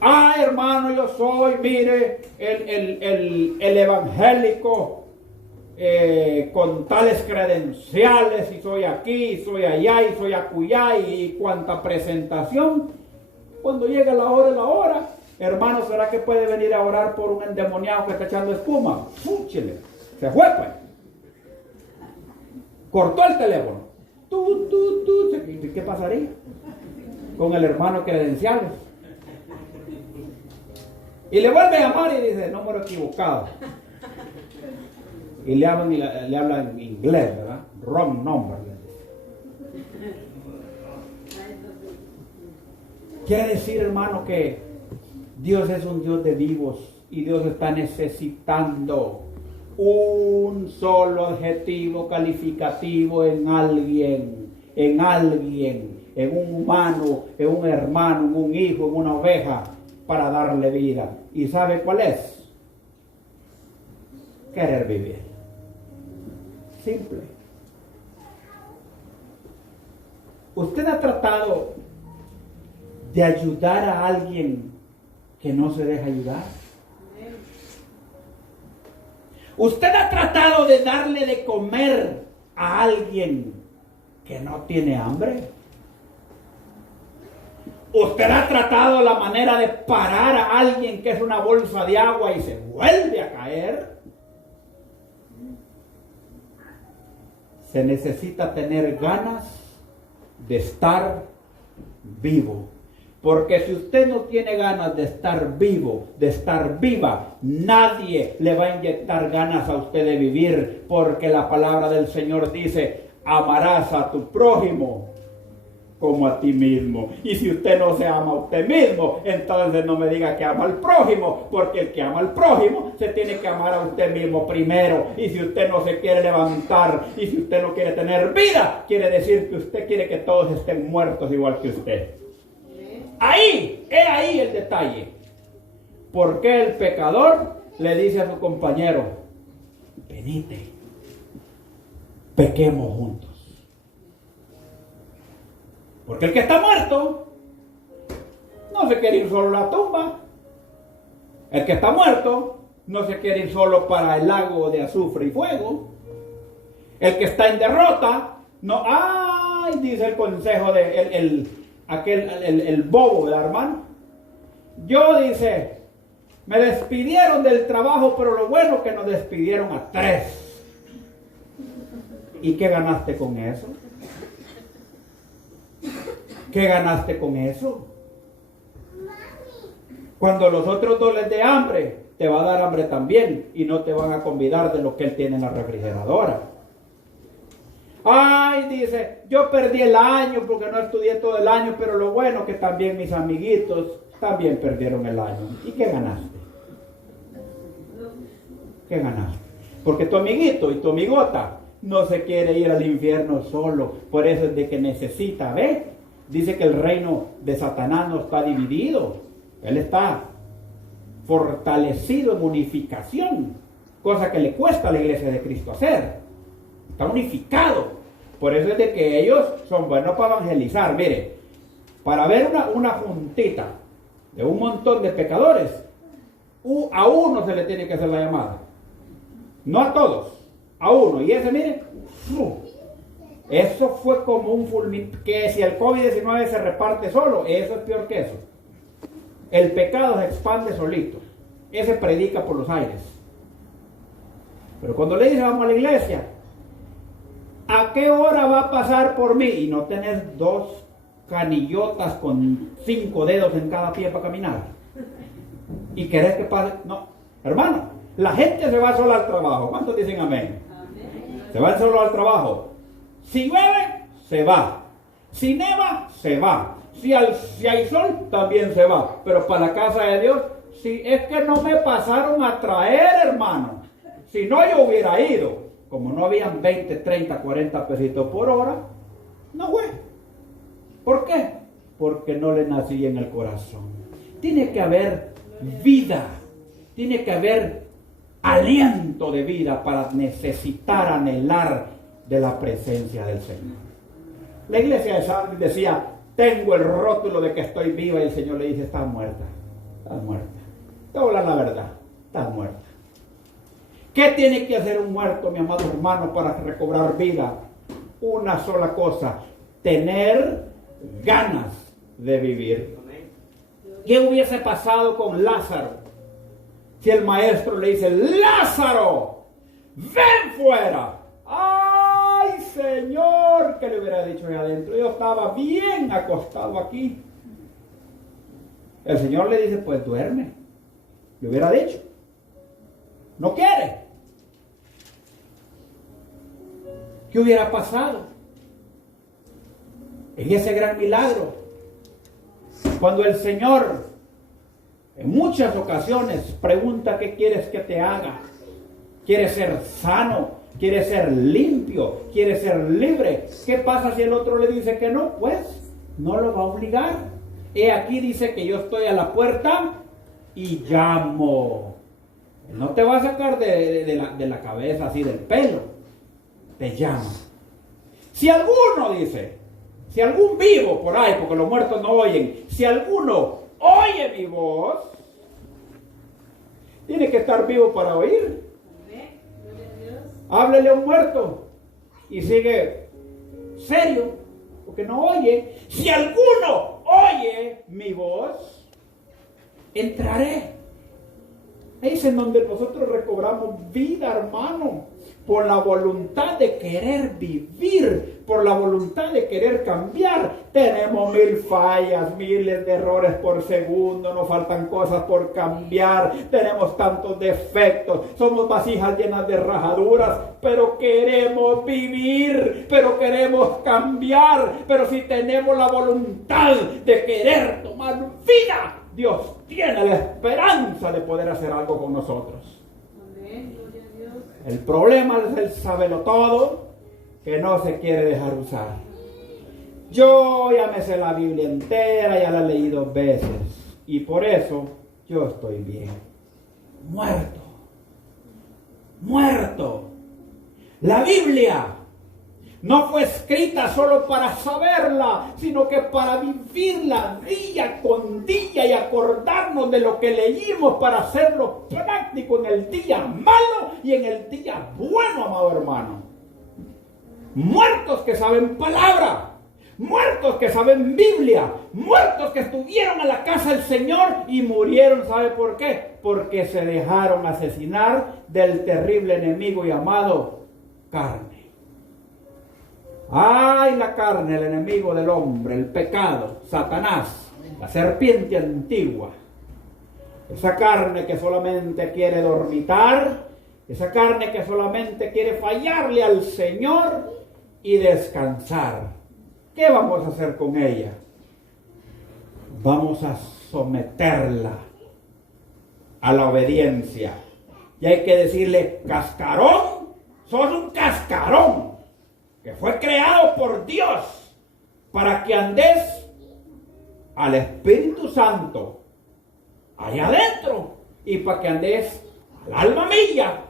Ah, hermano, yo soy, mire, el evangélico con tales credenciales, y soy aquí, y soy allá, y soy acullá, y cuanta presentación. Cuando llega la hora, hermano, ¿será que puede venir a orar por un endemoniado que está echando espuma? ¡Fúchile! Se fue, pues. Cortó el teléfono. ¿Qué pasaría con el hermano credenciales? Y le vuelve a llamar y dice, número equivocado. Y le hablan en inglés, ¿verdad? Wrong number. Quiere decir, hermano, que Dios es un Dios de vivos y Dios está necesitando un solo adjetivo calificativo en alguien, en un humano, en un hermano, en un hijo, en una oveja, para darle vida. ¿Y sabe cuál es? Querer vivir. Simple. ¿Usted ha tratado de ayudar a alguien que no se deja ayudar? ¿Usted ha tratado de darle de comer a alguien que no tiene hambre? ¿Usted ha tratado la manera de parar a alguien que es una bolsa de agua y se vuelve a caer? Se necesita tener ganas de estar vivo. Porque si usted no tiene ganas de estar vivo, de estar viva, nadie le va a inyectar ganas a usted de vivir. Porque la palabra del Señor dice, amarás a tu prójimo como a ti mismo. Y si usted no se ama a usted mismo, entonces no me diga que ama al prójimo, porque el que ama al prójimo se tiene que amar a usted mismo primero. Y si usted no se quiere levantar, y si usted no quiere tener vida, quiere decir que usted quiere que todos estén muertos igual que usted. Ahí el detalle. ¿Por qué el pecador le dice a su compañero, venite, pequemos juntos? Porque el que está muerto no se quiere ir solo a la tumba. El que está muerto no se quiere ir solo para el lago de azufre y fuego. El que está en derrota, no, dice el consejo de el bobo del hermano. Yo, dice, me despidieron del trabajo, pero lo bueno es que nos despidieron a 3. ¿Y qué ganaste con eso? ¿Qué ganaste con eso? Cuando los otros 2 les dé hambre, te va a dar hambre también y no te van a convidar de lo que él tiene en la refrigeradora. Dice, yo perdí el año porque no estudié todo el año, pero lo bueno que también mis amiguitos también perdieron el año. ¿Y qué ganaste? ¿Qué ganaste? Porque tu amiguito y tu amigota no se quiere ir al infierno solo. Por eso es de que necesita, ¿ve? Dice que el reino de Satanás no está dividido. Él está fortalecido en unificación, cosa que le cuesta a la iglesia de Cristo hacer. Está unificado. Por eso es de que ellos son buenos para evangelizar. Mire, para ver una juntita de un montón de pecadores, a uno se le tiene que hacer la llamada. No a todos, a uno. Y ese, mire, eso fue como un fulminante. Que si el COVID-19 se reparte solo, eso es peor que eso. El pecado se expande solito. Ese predica por los aires. Pero cuando le dice vamos a la iglesia, ¿a qué hora va a pasar por mí? Y no tenés 2 canillotas con 5 dedos en cada pie para caminar. ¿Y querés que pase? No, hermano, la gente se va sola al trabajo. ¿Cuántos dicen amén? Se van solo al trabajo. Si llueve, se va. Si neva, se va. Si hay sol, también se va. Pero para la casa de Dios, si es que no me pasaron a traer, hermano. Si no, yo hubiera ido. Como no habían 20, 30, 40 pesitos por hora, no fue. ¿Por qué? Porque no le nací en el corazón. Tiene que haber vida. Tiene que haber aliento de vida para necesitar, anhelar de la presencia del Señor. La iglesia de Sardis decía, tengo el rótulo de que estoy viva, y el Señor le dice, estás muerta, estás muerta. Te voy a hablar la verdad, estás muerta. ¿Qué tiene que hacer un muerto, mi amado hermano, para recobrar vida? Una sola cosa, tener ganas de vivir. ¿Qué hubiese pasado con Lázaro? Si el maestro le dice, Lázaro, ven fuera. ¡Ay, Señor! ¿Qué le hubiera dicho ahí adentro? Yo estaba bien acostado aquí. El Señor le dice, pues duerme. Le hubiera dicho. No quiere. ¿Qué hubiera pasado? En ese gran milagro, cuando el Señor en muchas ocasiones pregunta qué quieres que te haga. ¿Quieres ser sano? ¿Quieres ser limpio? ¿Quieres ser libre? ¿Qué pasa si el otro le dice que no? Pues no lo va a obligar. He aquí dice que yo estoy a la puerta y llamo. No te va a sacar de la cabeza así del pelo. Te llama. Si alguno dice, si algún vivo por ahí, porque los muertos no oyen, si alguno oye mi voz, tiene que estar vivo para oír. Háblele a un muerto y sigue serio, porque no oye. Si alguno oye mi voz, entraré. Ahí es en donde nosotros recobramos vida, hermano, por la voluntad de querer vivir, por la voluntad de querer cambiar. Tenemos 1000 fallas, miles de errores por segundo, nos faltan cosas por cambiar, tenemos tantos defectos, somos vasijas llenas de rajaduras, pero queremos vivir, pero queremos cambiar. Pero si tenemos la voluntad de querer tomar vida, Dios tiene la esperanza de poder hacer algo con nosotros. Amén, gloria a Dios. El problema es el sabelotodo que no se quiere dejar usar. Yo ya me sé la Biblia entera, ya la he leído 2 veces, y por eso yo estoy bien. Muerto. Muerto. La Biblia no fue escrita solo para saberla, sino que para vivirla día con día y acordarnos de lo que leímos para hacerlo práctico en el día malo y en el día bueno, amado hermano. Muertos que saben palabra, muertos que saben Biblia, muertos que estuvieron a la casa del Señor y murieron. ¿Sabe por qué? Porque se dejaron asesinar del terrible enemigo llamado carne. ¡Ay, la carne, el enemigo del hombre, el pecado, Satanás, la serpiente antigua! Esa carne que solamente quiere dormitar, esa carne que solamente quiere fallarle al Señor y descansar. ¿Qué vamos a hacer con ella? Vamos a someterla a la obediencia. Y hay que decirle, cascarón, sos un cascarón, que fue creado por Dios para que andes al Espíritu Santo allá adentro, y para que andes al alma mía,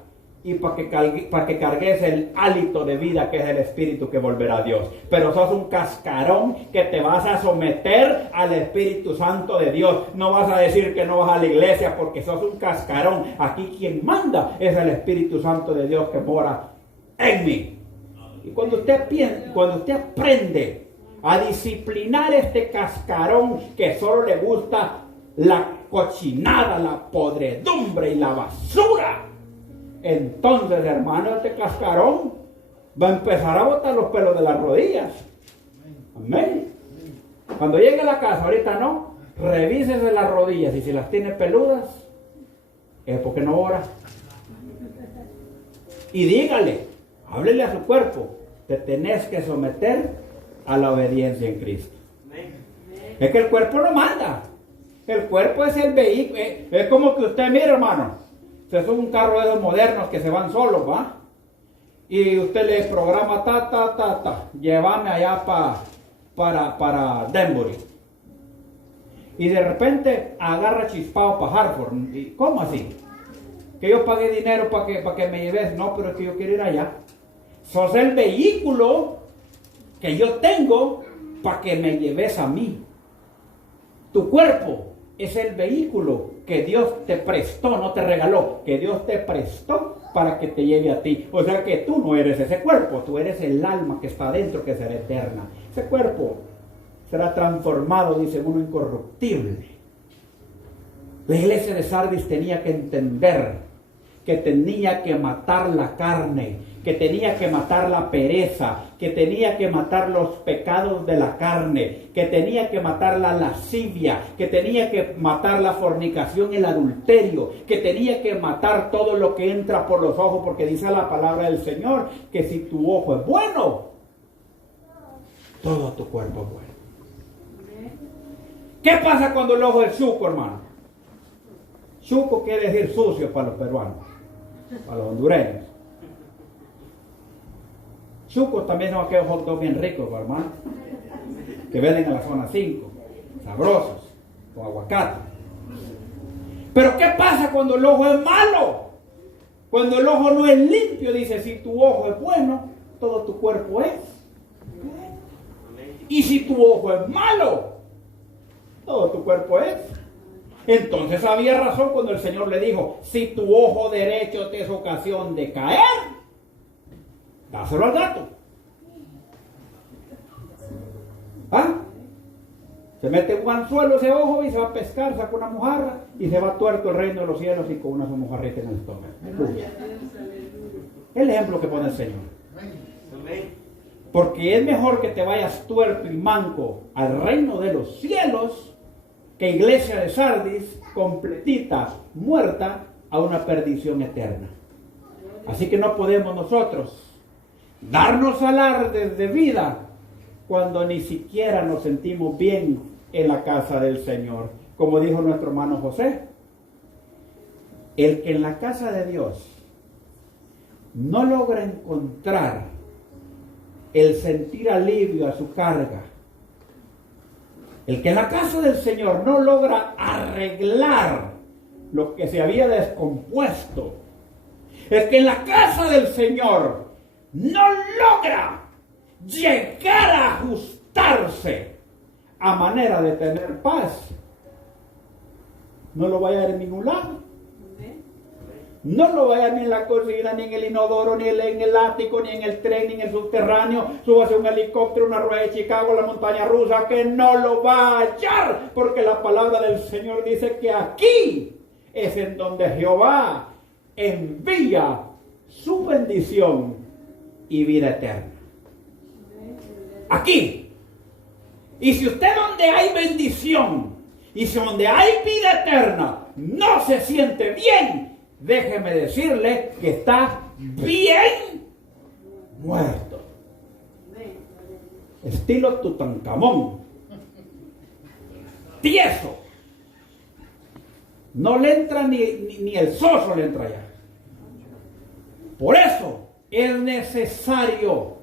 y para que cargues el hálito de vida que es el Espíritu que volverá a Dios. Pero sos un cascarón que te vas a someter al Espíritu Santo de Dios. No vas a decir que no vas a la iglesia porque sos un cascarón. Aquí quien manda es el Espíritu Santo de Dios que mora en mí. Y cuando usted aprende a disciplinar este cascarón que solo le gusta la cochinada, la podredumbre y la basura, entonces, hermano, este cascarón va a empezar a botar los pelos de las rodillas. Amén. Cuando llegue a la casa, ahorita no, revísese las rodillas, y si las tiene peludas, es porque no ora. Y dígale, háblele a su cuerpo, te tenés que someter a la obediencia en Cristo. Es que el cuerpo no manda. El cuerpo es el vehículo. Es como que usted, mire, hermano, se sube un carro de esos modernos que se van solos, ¿va? Y usted le programa, llévame allá para Denbury. y de repente agarra chispado para Hartford. ¿Y cómo así? Que yo pagué dinero para que me lleves. No, pero es que yo quiero ir allá. Sos el vehículo que yo tengo para que me lleves a mí. Tu cuerpo es el vehículo que Dios te prestó, no te regaló, que Dios te prestó para que te lleve a ti. O sea que tú no eres ese cuerpo, tú eres el alma que está adentro, que será eterna. Ese cuerpo será transformado, dice uno, incorruptible. La iglesia de Sardis tenía que entender que tenía que matar la carne, que tenía que matar la pereza, que tenía que matar los pecados de la carne, que tenía que matar la lascivia, que tenía que matar la fornicación y el adulterio, que tenía que matar todo lo que entra por los ojos, porque dice la palabra del Señor que si tu ojo es bueno, todo tu cuerpo es bueno. ¿Qué pasa cuando el ojo es chuco, hermano? Chuco quiere decir sucio para los peruanos, para los hondureños. Chucos también son aquellos hot dogs bien ricos, hermano, que venden en la zona 5, sabrosos, con aguacate. Pero ¿qué pasa cuando el ojo es malo? Cuando el ojo no es limpio, dice, si tu ojo es bueno, todo tu cuerpo es bueno. Y si tu ojo es malo, todo tu cuerpo es. Entonces había razón cuando el Señor le dijo, si tu ojo derecho te es ocasión de caer, dáselo al gato. ¿Ah? Se mete un anzuelo ese ojo y se va a pescar, saca una mojarra y se va tuerto el reino de los cielos y con una mojarrita en el estómago. El ejemplo que pone el Señor. Porque es mejor que te vayas tuerto y manco al reino de los cielos que iglesia de Sardis, completita, muerta, a una perdición eterna. Así que no podemos nosotros darnos alardes de vida cuando ni siquiera nos sentimos bien en la casa del Señor. Como dijo nuestro hermano José, el que en la casa de Dios no logra encontrar el sentir alivio a su carga, el que en la casa del Señor no logra arreglar lo que se había descompuesto, el que en la casa del Señor no logra llegar a ajustarse a manera de tener paz, no lo vaya a ver en ningún lado. No lo vaya ni en la cocina, ni en el inodoro, ni en el ático, ni en el tren, ni en el subterráneo. Súbase un helicóptero, una rueda de Chicago, la montaña rusa, que no lo va a hallar, porque la palabra del Señor dice que aquí es en donde Jehová envía su bendición y vida eterna. Aquí. Y si usted donde hay bendición y si donde hay vida eterna no se siente bien, déjeme decirle que está bien muerto. Estilo Tutankamón. Tieso. No le entra ni el soso le entra allá. Por eso es necesario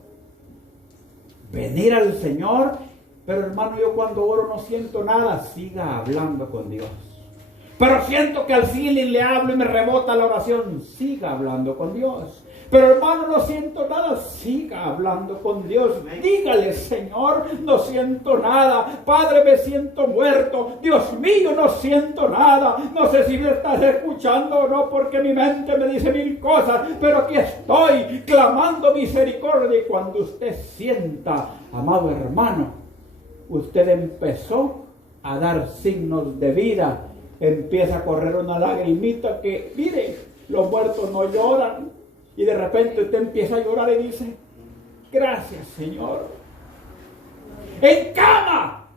venir al Señor. Pero hermano, yo cuando oro no siento nada. Siga hablando con Dios. Pero siento que al feeling le hablo y me rebota la oración. Siga hablando con Dios. Pero hermano, no siento nada. Siga hablando con Dios. Dígale, Señor, no siento nada. Padre, me siento muerto. Dios mío, no siento nada. No sé si me estás escuchando o no, porque mi mente me dice mil cosas. Pero aquí estoy clamando misericordia. Y cuando usted sienta, amado hermano, usted empezó a dar signos de vida. Empieza a correr una lagrimita que, mire, los muertos no lloran. Y de repente usted empieza a llorar y dice, gracias, Señor. En cama,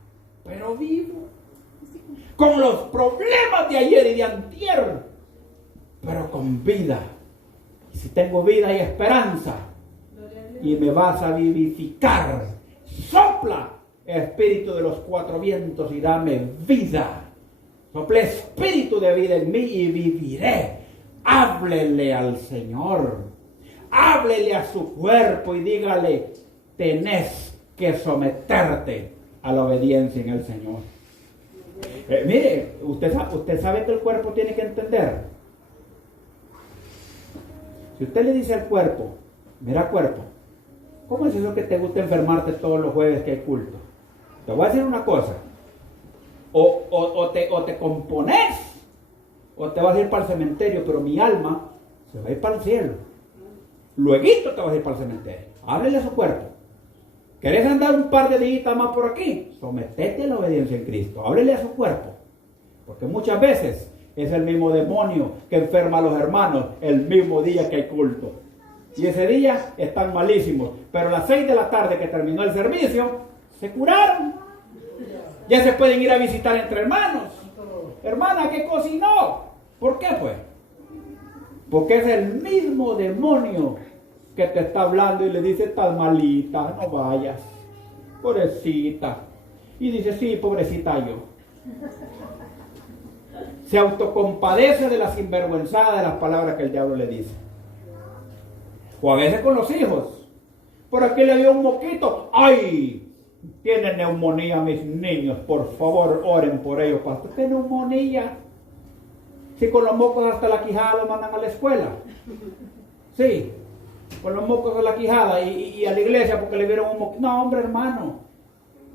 pero vivo. Con los problemas de ayer y de antier, pero con vida. Y si tengo vida y esperanza, y me vas a vivificar, sopla, Espíritu de los cuatro vientos, y dame vida. Sople espíritu de vida en mí y viviré. Háblele al Señor. Háblele a su cuerpo y dígale, tenés que someterte a la obediencia en el Señor. Mire, usted sabe que el cuerpo tiene que entender. Si usted le dice al cuerpo, mira cuerpo, ¿cómo es eso que te gusta enfermarte todos los jueves que hay culto? Te voy a decir una cosa. O te compones, o te vas a ir para el cementerio, pero mi alma se va a ir para el cielo. Lueguito te vas a ir para el cementerio. Háblele a su cuerpo. ¿Querés andar un par de días más por aquí? Sometete a la obediencia en Cristo. Háblele a su cuerpo. Porque muchas veces es el mismo demonio que enferma a los hermanos el mismo día que hay culto. Y ese día están malísimos. Pero a las 6 de la tarde que terminó el servicio, se curaron. Ya se pueden ir a visitar entre hermanos. Hermana, ¿qué cocinó? ¿Por qué pues? Porque es el mismo demonio que te está hablando y le dice, estás malita, no vayas, pobrecita. Y dice, sí, pobrecita yo. Se autocompadece de la sinvergüenzada de las palabras que el diablo le dice. O a veces con los hijos. Por aquí le dio un moquito. ¡Ay! Tienen neumonía mis niños, por favor, oren por ellos, pastor. ¿Qué neumonía? Si con los mocos hasta la quijada lo mandan a la escuela. Sí, con los mocos a la quijada y a la iglesia porque le dieron un moco. No, hombre, hermano.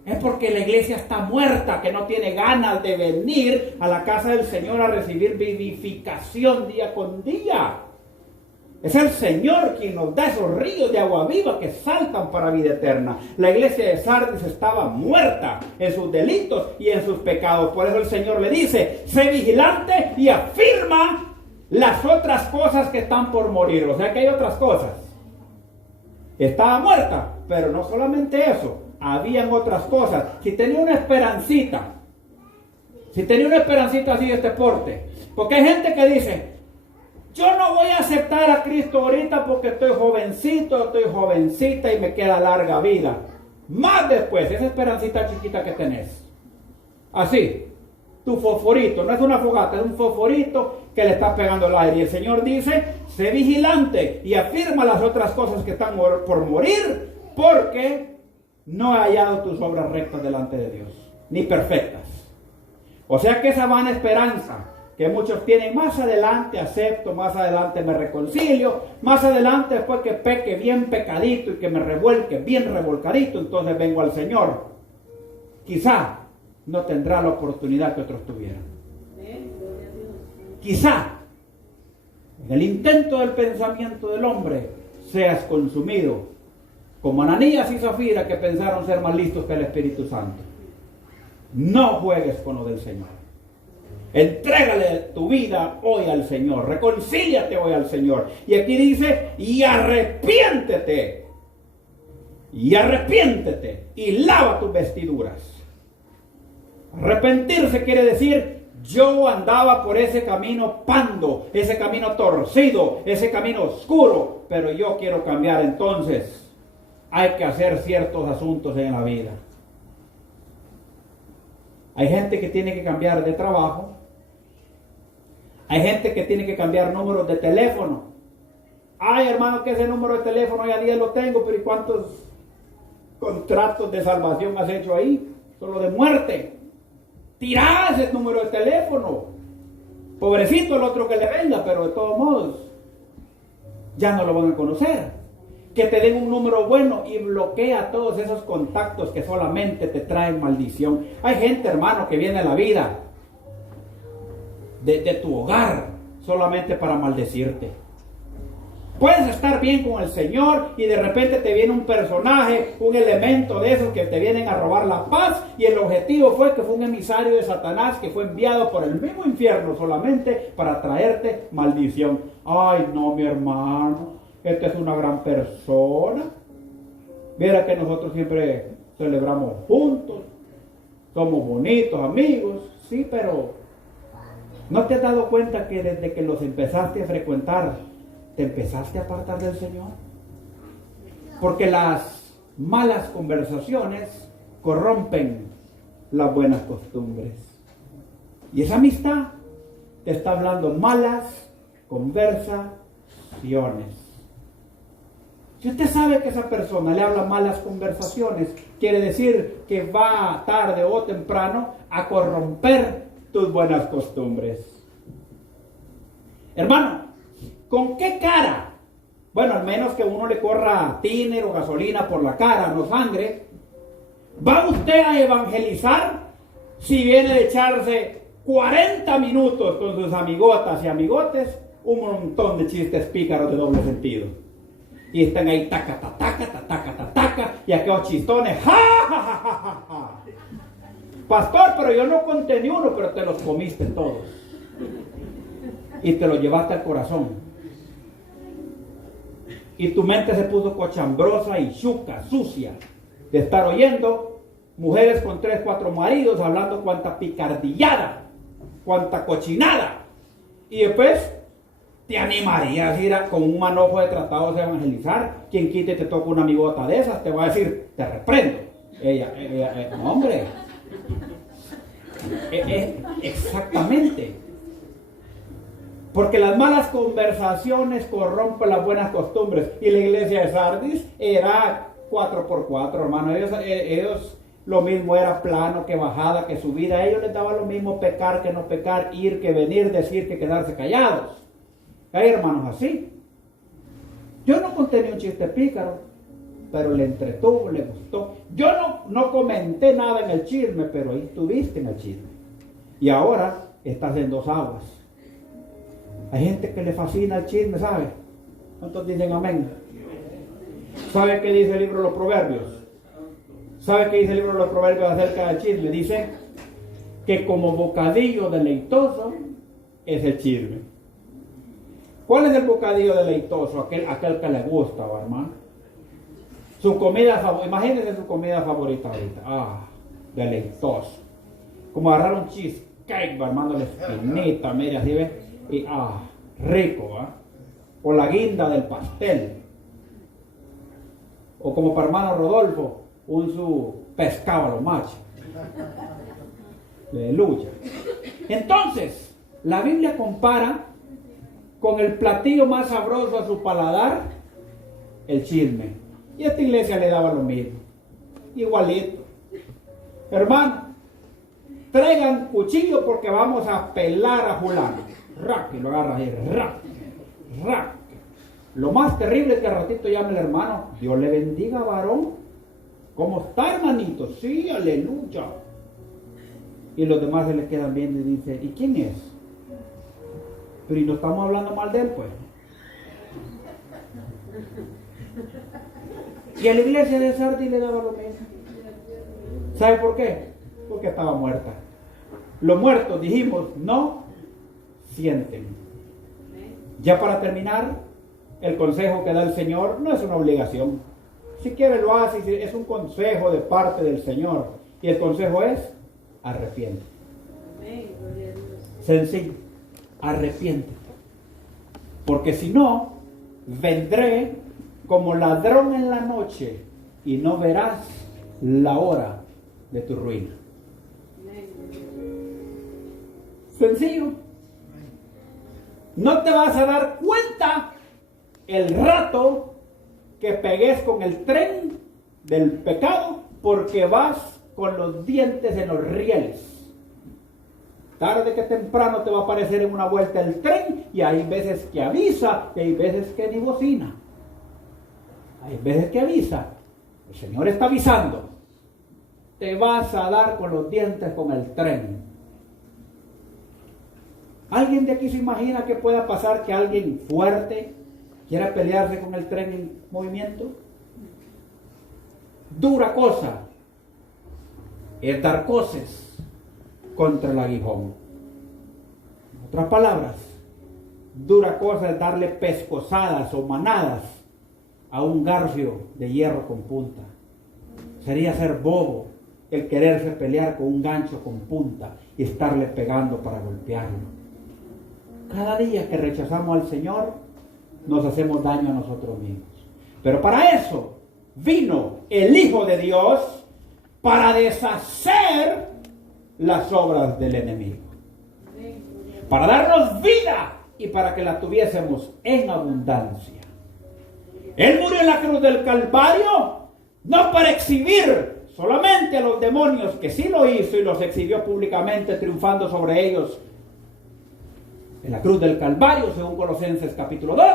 Es porque la iglesia está muerta, que no tiene ganas de venir a la casa del Señor a recibir vivificación día con día. Es el Señor quien nos da esos ríos de agua viva que saltan para vida eterna. La iglesia de Sardis estaba muerta en sus delitos y en sus pecados. Por eso el Señor le dice, sé vigilante y afirma las otras cosas que están por morir. O sea que hay otras cosas. Estaba muerta, pero no solamente eso. Habían otras cosas. Si tenía una esperancita así de este porte. Porque hay gente que dice, yo no voy a aceptar a Cristo ahorita porque estoy jovencito, estoy jovencita y me queda larga vida. Más después, esa esperancita chiquita que tenés. Así, tu fosforito, no es una fogata, es un fosforito que le estás pegando el aire. Y el Señor dice, sé vigilante y afirma las otras cosas que están por morir, porque no he hallado tus obras rectas delante de Dios, ni perfectas. O sea que esa vana esperanza que muchos tienen, más adelante acepto, más adelante me reconcilio, más adelante después que peque bien pecadito y que me revuelque bien revolcadito, entonces vengo al Señor. Quizá no tendrá la oportunidad que otros tuvieran. Quizá en el intento del pensamiento del hombre seas consumido como Ananías y Zafira, que pensaron ser más listos que el Espíritu Santo. No juegues con lo del Señor. Entrégale tu vida hoy al Señor. Reconcíliate hoy al Señor. Y aquí dice, y arrepiéntete. Y arrepiéntete. Y lava tus vestiduras. Arrepentirse quiere decir, yo andaba por ese camino pando, ese camino torcido, ese camino oscuro, pero yo quiero cambiar. Entonces hay que hacer ciertos asuntos en la vida. Hay gente que tiene que cambiar de trabajo. Hay gente que tiene que cambiar números de teléfono. Ay, hermano, que ese número de teléfono ya día lo tengo, pero ¿y cuántos contratos de salvación has hecho ahí? Solo de muerte. Tirá ese número de teléfono. Pobrecito el otro que le venga, pero de todos modos ya no lo van a conocer. Que te den un número bueno y bloquea todos esos contactos que solamente te traen maldición. Hay gente, hermano, que viene a la vida de tu hogar solamente para maldecirte. Puedes estar bien con el Señor y de repente te viene un personaje, un elemento de esos que te vienen a robar la paz, y el objetivo fue que fue un emisario de Satanás que fue enviado por el mismo infierno solamente para traerte maldición. Ay, no, mi hermano, esta es una gran persona. Mira que nosotros siempre celebramos juntos, somos bonitos amigos, sí, pero ¿no te has dado cuenta que desde que los empezaste a frecuentar, te empezaste a apartar del Señor? Porque las malas conversaciones corrompen las buenas costumbres. Y esa amistad te está hablando malas conversaciones. Si usted sabe que esa persona le habla malas conversaciones, quiere decir que va tarde o temprano a corromper tus buenas costumbres. Hermano, ¿con qué cara? Bueno, al menos que uno le corra tiner o gasolina por la cara, no sangre. ¿Va usted a evangelizar si viene de echarse 40 minutos con sus amigotas y amigotes un montón de chistes pícaros de doble sentido? Y están ahí taca, taca, y aquellos chistones, ja, ja, ja, ja, ja, ja. Pastor, pero yo no conté ni uno, pero te los comiste todos. Y te los llevaste al corazón. Y tu mente se puso cochambrosa y chuca, sucia, de estar oyendo mujeres con 3, 4 maridos hablando cuanta picardillada, cuanta cochinada. Y después te animarías a ir con un manojo de tratados de evangelizar. Quien quite te toca una amigota de esas, te va a decir, te reprendo. No, hombre. Exactamente. Porque las malas conversaciones corrompen las buenas costumbres. Y la iglesia de Sardis era 4x4, hermano. Ellos lo mismo era plano que bajada, que subida. A ellos les daba lo mismo pecar que no pecar, ir que venir, decir que quedarse callados. Hay hermanos así. Yo no conté ni un chiste pícaro, pero le entretuvo, le gustó. Yo no comenté nada en el chisme, pero ahí estuviste en el chisme. Y ahora estás en dos aguas. Hay gente que le fascina el chisme, ¿sabe? ¿Cuántos dicen amén? ¿Sabe qué dice el libro de los Proverbios? ¿Sabe qué dice el libro de los Proverbios acerca del chisme? Dice que como bocadillo deleitoso es el chisme. ¿Cuál es el bocadillo deleitoso? Aquel que le gusta, hermano. Su comida favorita, imagínense su comida favorita ahorita. Deleitoso. Como agarrar un cheesecake, hermano, la espinita, mira, así ve. Y rico, ¿va? O la guinda del pastel. O como para hermano Rodolfo, su pescado a los machos. Aleluya. Entonces, la Biblia compara con el platillo más sabroso a su paladar, el chisme. Y a esta iglesia le daba lo mismo. Igualito. Hermano, traigan cuchillo porque vamos a pelar a fulano. Rack, y lo agarra ahí. Rack. Lo más terrible es que al ratito llame el hermano. Dios le bendiga, varón. ¿Cómo está, hermanito? Sí, aleluya. Y los demás se le quedan viendo y dicen, ¿y quién es? Pero y no estamos hablando mal de él, pues. Y a la iglesia de Sardis le daba lo mismo. ¿Sabe por qué? Porque estaba muerta. Los muertos, dijimos, no sienten. Ya para terminar, el consejo que da el Señor no es una obligación. Si quiere lo hace, es un consejo de parte del Señor. Y el consejo es, arrepiéntete. Sencillo, arrepiéntete. Porque si no, vendré como ladrón en la noche y no verás la hora de tu ruina. Sencillo. No te vas a dar cuenta el rato que pegues con el tren del pecado porque vas con los dientes en los rieles. Tarde que temprano te va a aparecer en una vuelta el tren y hay veces que avisa y hay veces que ni bocina. Hay veces que avisa. El Señor está avisando. Te vas a dar con los dientes con el tren. ¿Alguien de aquí se imagina que pueda pasar que alguien fuerte quiera pelearse con el tren en movimiento? Dura cosa es dar coces contra el aguijón. En otras palabras, dura cosa es darle pescozadas o manadas a un garfio de hierro con punta. Sería ser bobo el quererse pelear con un gancho con punta y estarle pegando para golpearlo. Cada día que rechazamos al Señor, nos hacemos daño a nosotros mismos. Pero para eso vino el Hijo de Dios, para deshacer las obras del enemigo. Para darnos vida y para que la tuviésemos en abundancia. Él murió en la cruz del Calvario, no para exhibir solamente a los demonios, que sí lo hizo y los exhibió públicamente, triunfando sobre ellos en la cruz del Calvario, según Colosenses capítulo 2,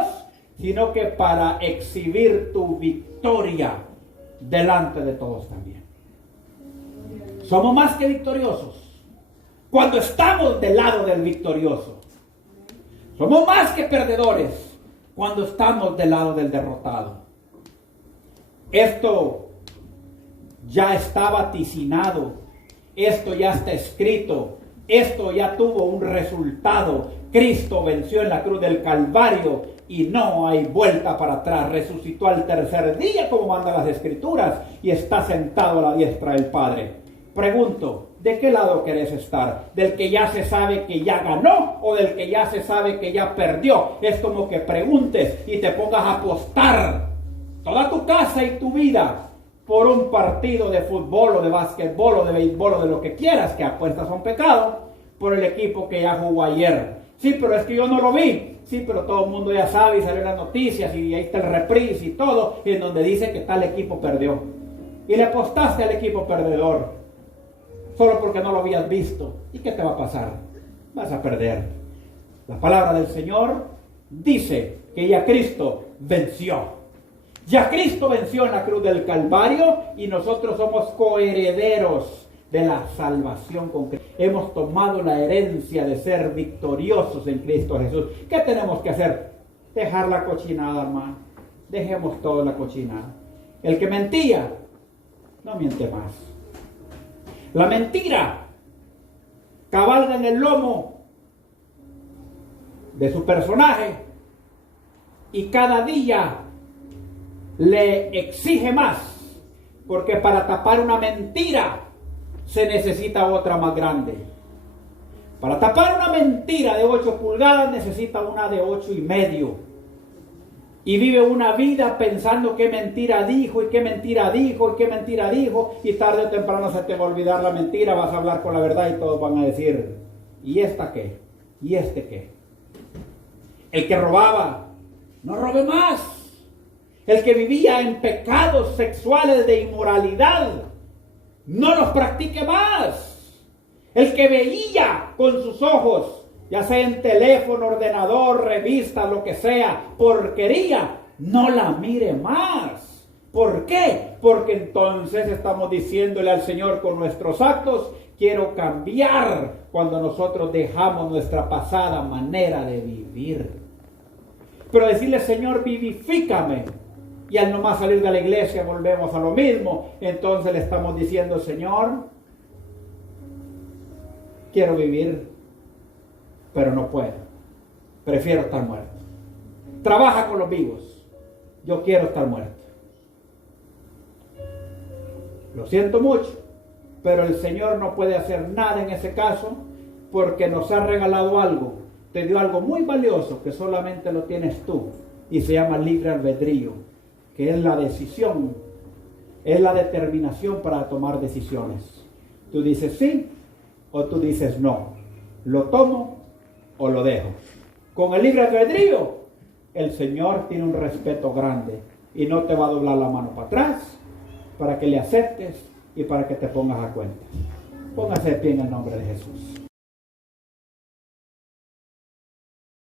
sino que para exhibir tu victoria delante de todos también. Somos más que victoriosos cuando estamos del lado del victorioso. Somos más que perdedores cuando estamos del lado del derrotado. Esto ya está vaticinado, esto ya está escrito, esto ya tuvo un resultado. Cristo venció en la cruz del Calvario y no hay vuelta para atrás. Resucitó al tercer día, como mandan las Escrituras, y está sentado a la diestra del Padre. Pregunto, ¿de qué lado querés estar? ¿Del que ya se sabe que ya ganó o del que ya se sabe que ya perdió? Es como que preguntes y te pongas a apostar toda tu casa y tu vida por un partido de fútbol o de básquetbol o de béisbol o de lo que quieras, que apuestas son pecado, por el equipo que ya jugó ayer. Sí, pero es que yo no lo vi. Sí, pero todo el mundo ya sabe y salió en las noticias y ahí está el reprise y todo, en donde dice que tal equipo perdió. Y le apostaste al equipo perdedor, solo porque no lo habías visto. ¿Y qué te va a pasar? Vas a perder. La palabra del Señor dice que ya Cristo venció. Ya Cristo venció en la cruz del Calvario y nosotros somos coherederos de la salvación con Cristo. Hemos tomado la herencia de ser victoriosos en Cristo Jesús. ¿Qué tenemos que hacer? Dejar la cochinada, hermano. Dejemos toda la cochinada. El que mentía, no miente más. La mentira cabalga en el lomo de su personaje y cada día le exige más, porque para tapar una mentira se necesita otra más grande. Para tapar una mentira de 8 pulgadas necesita una de 8,5. Y vive una vida pensando qué mentira dijo, y qué mentira dijo, y qué mentira dijo, y tarde o temprano se te va a olvidar la mentira, vas a hablar con la verdad y todos van a decir, ¿y esta qué? ¿Y este qué? El que robaba, no robe más. El que vivía en pecados sexuales de inmoralidad, no los practique más. El que veía con sus ojos, ya sea en teléfono, ordenador, revista, lo que sea, porquería, no la mire más. ¿Por qué? Porque entonces estamos diciéndole al Señor con nuestros actos, quiero cambiar cuando nosotros dejamos nuestra pasada manera de vivir. Pero decirle, Señor, vivifícame. Y al nomás salir de la iglesia volvemos a lo mismo. Entonces le estamos diciendo, Señor, quiero vivir, pero no puedo. Prefiero estar muerto. Trabaja con los vivos. Yo quiero estar muerto. Lo siento mucho, pero el Señor no puede hacer nada en ese caso porque nos ha regalado algo. Te dio algo muy valioso que solamente lo tienes tú y se llama libre albedrío, que es la decisión, es la determinación para tomar decisiones. Tú dices sí o tú dices no. Lo tomo o lo dejo. Con el libre albedrío, el Señor tiene un respeto grande y no te va a doblar la mano para atrás para que le aceptes y para que te pongas a cuenta. Póngase de pie en el nombre de Jesús.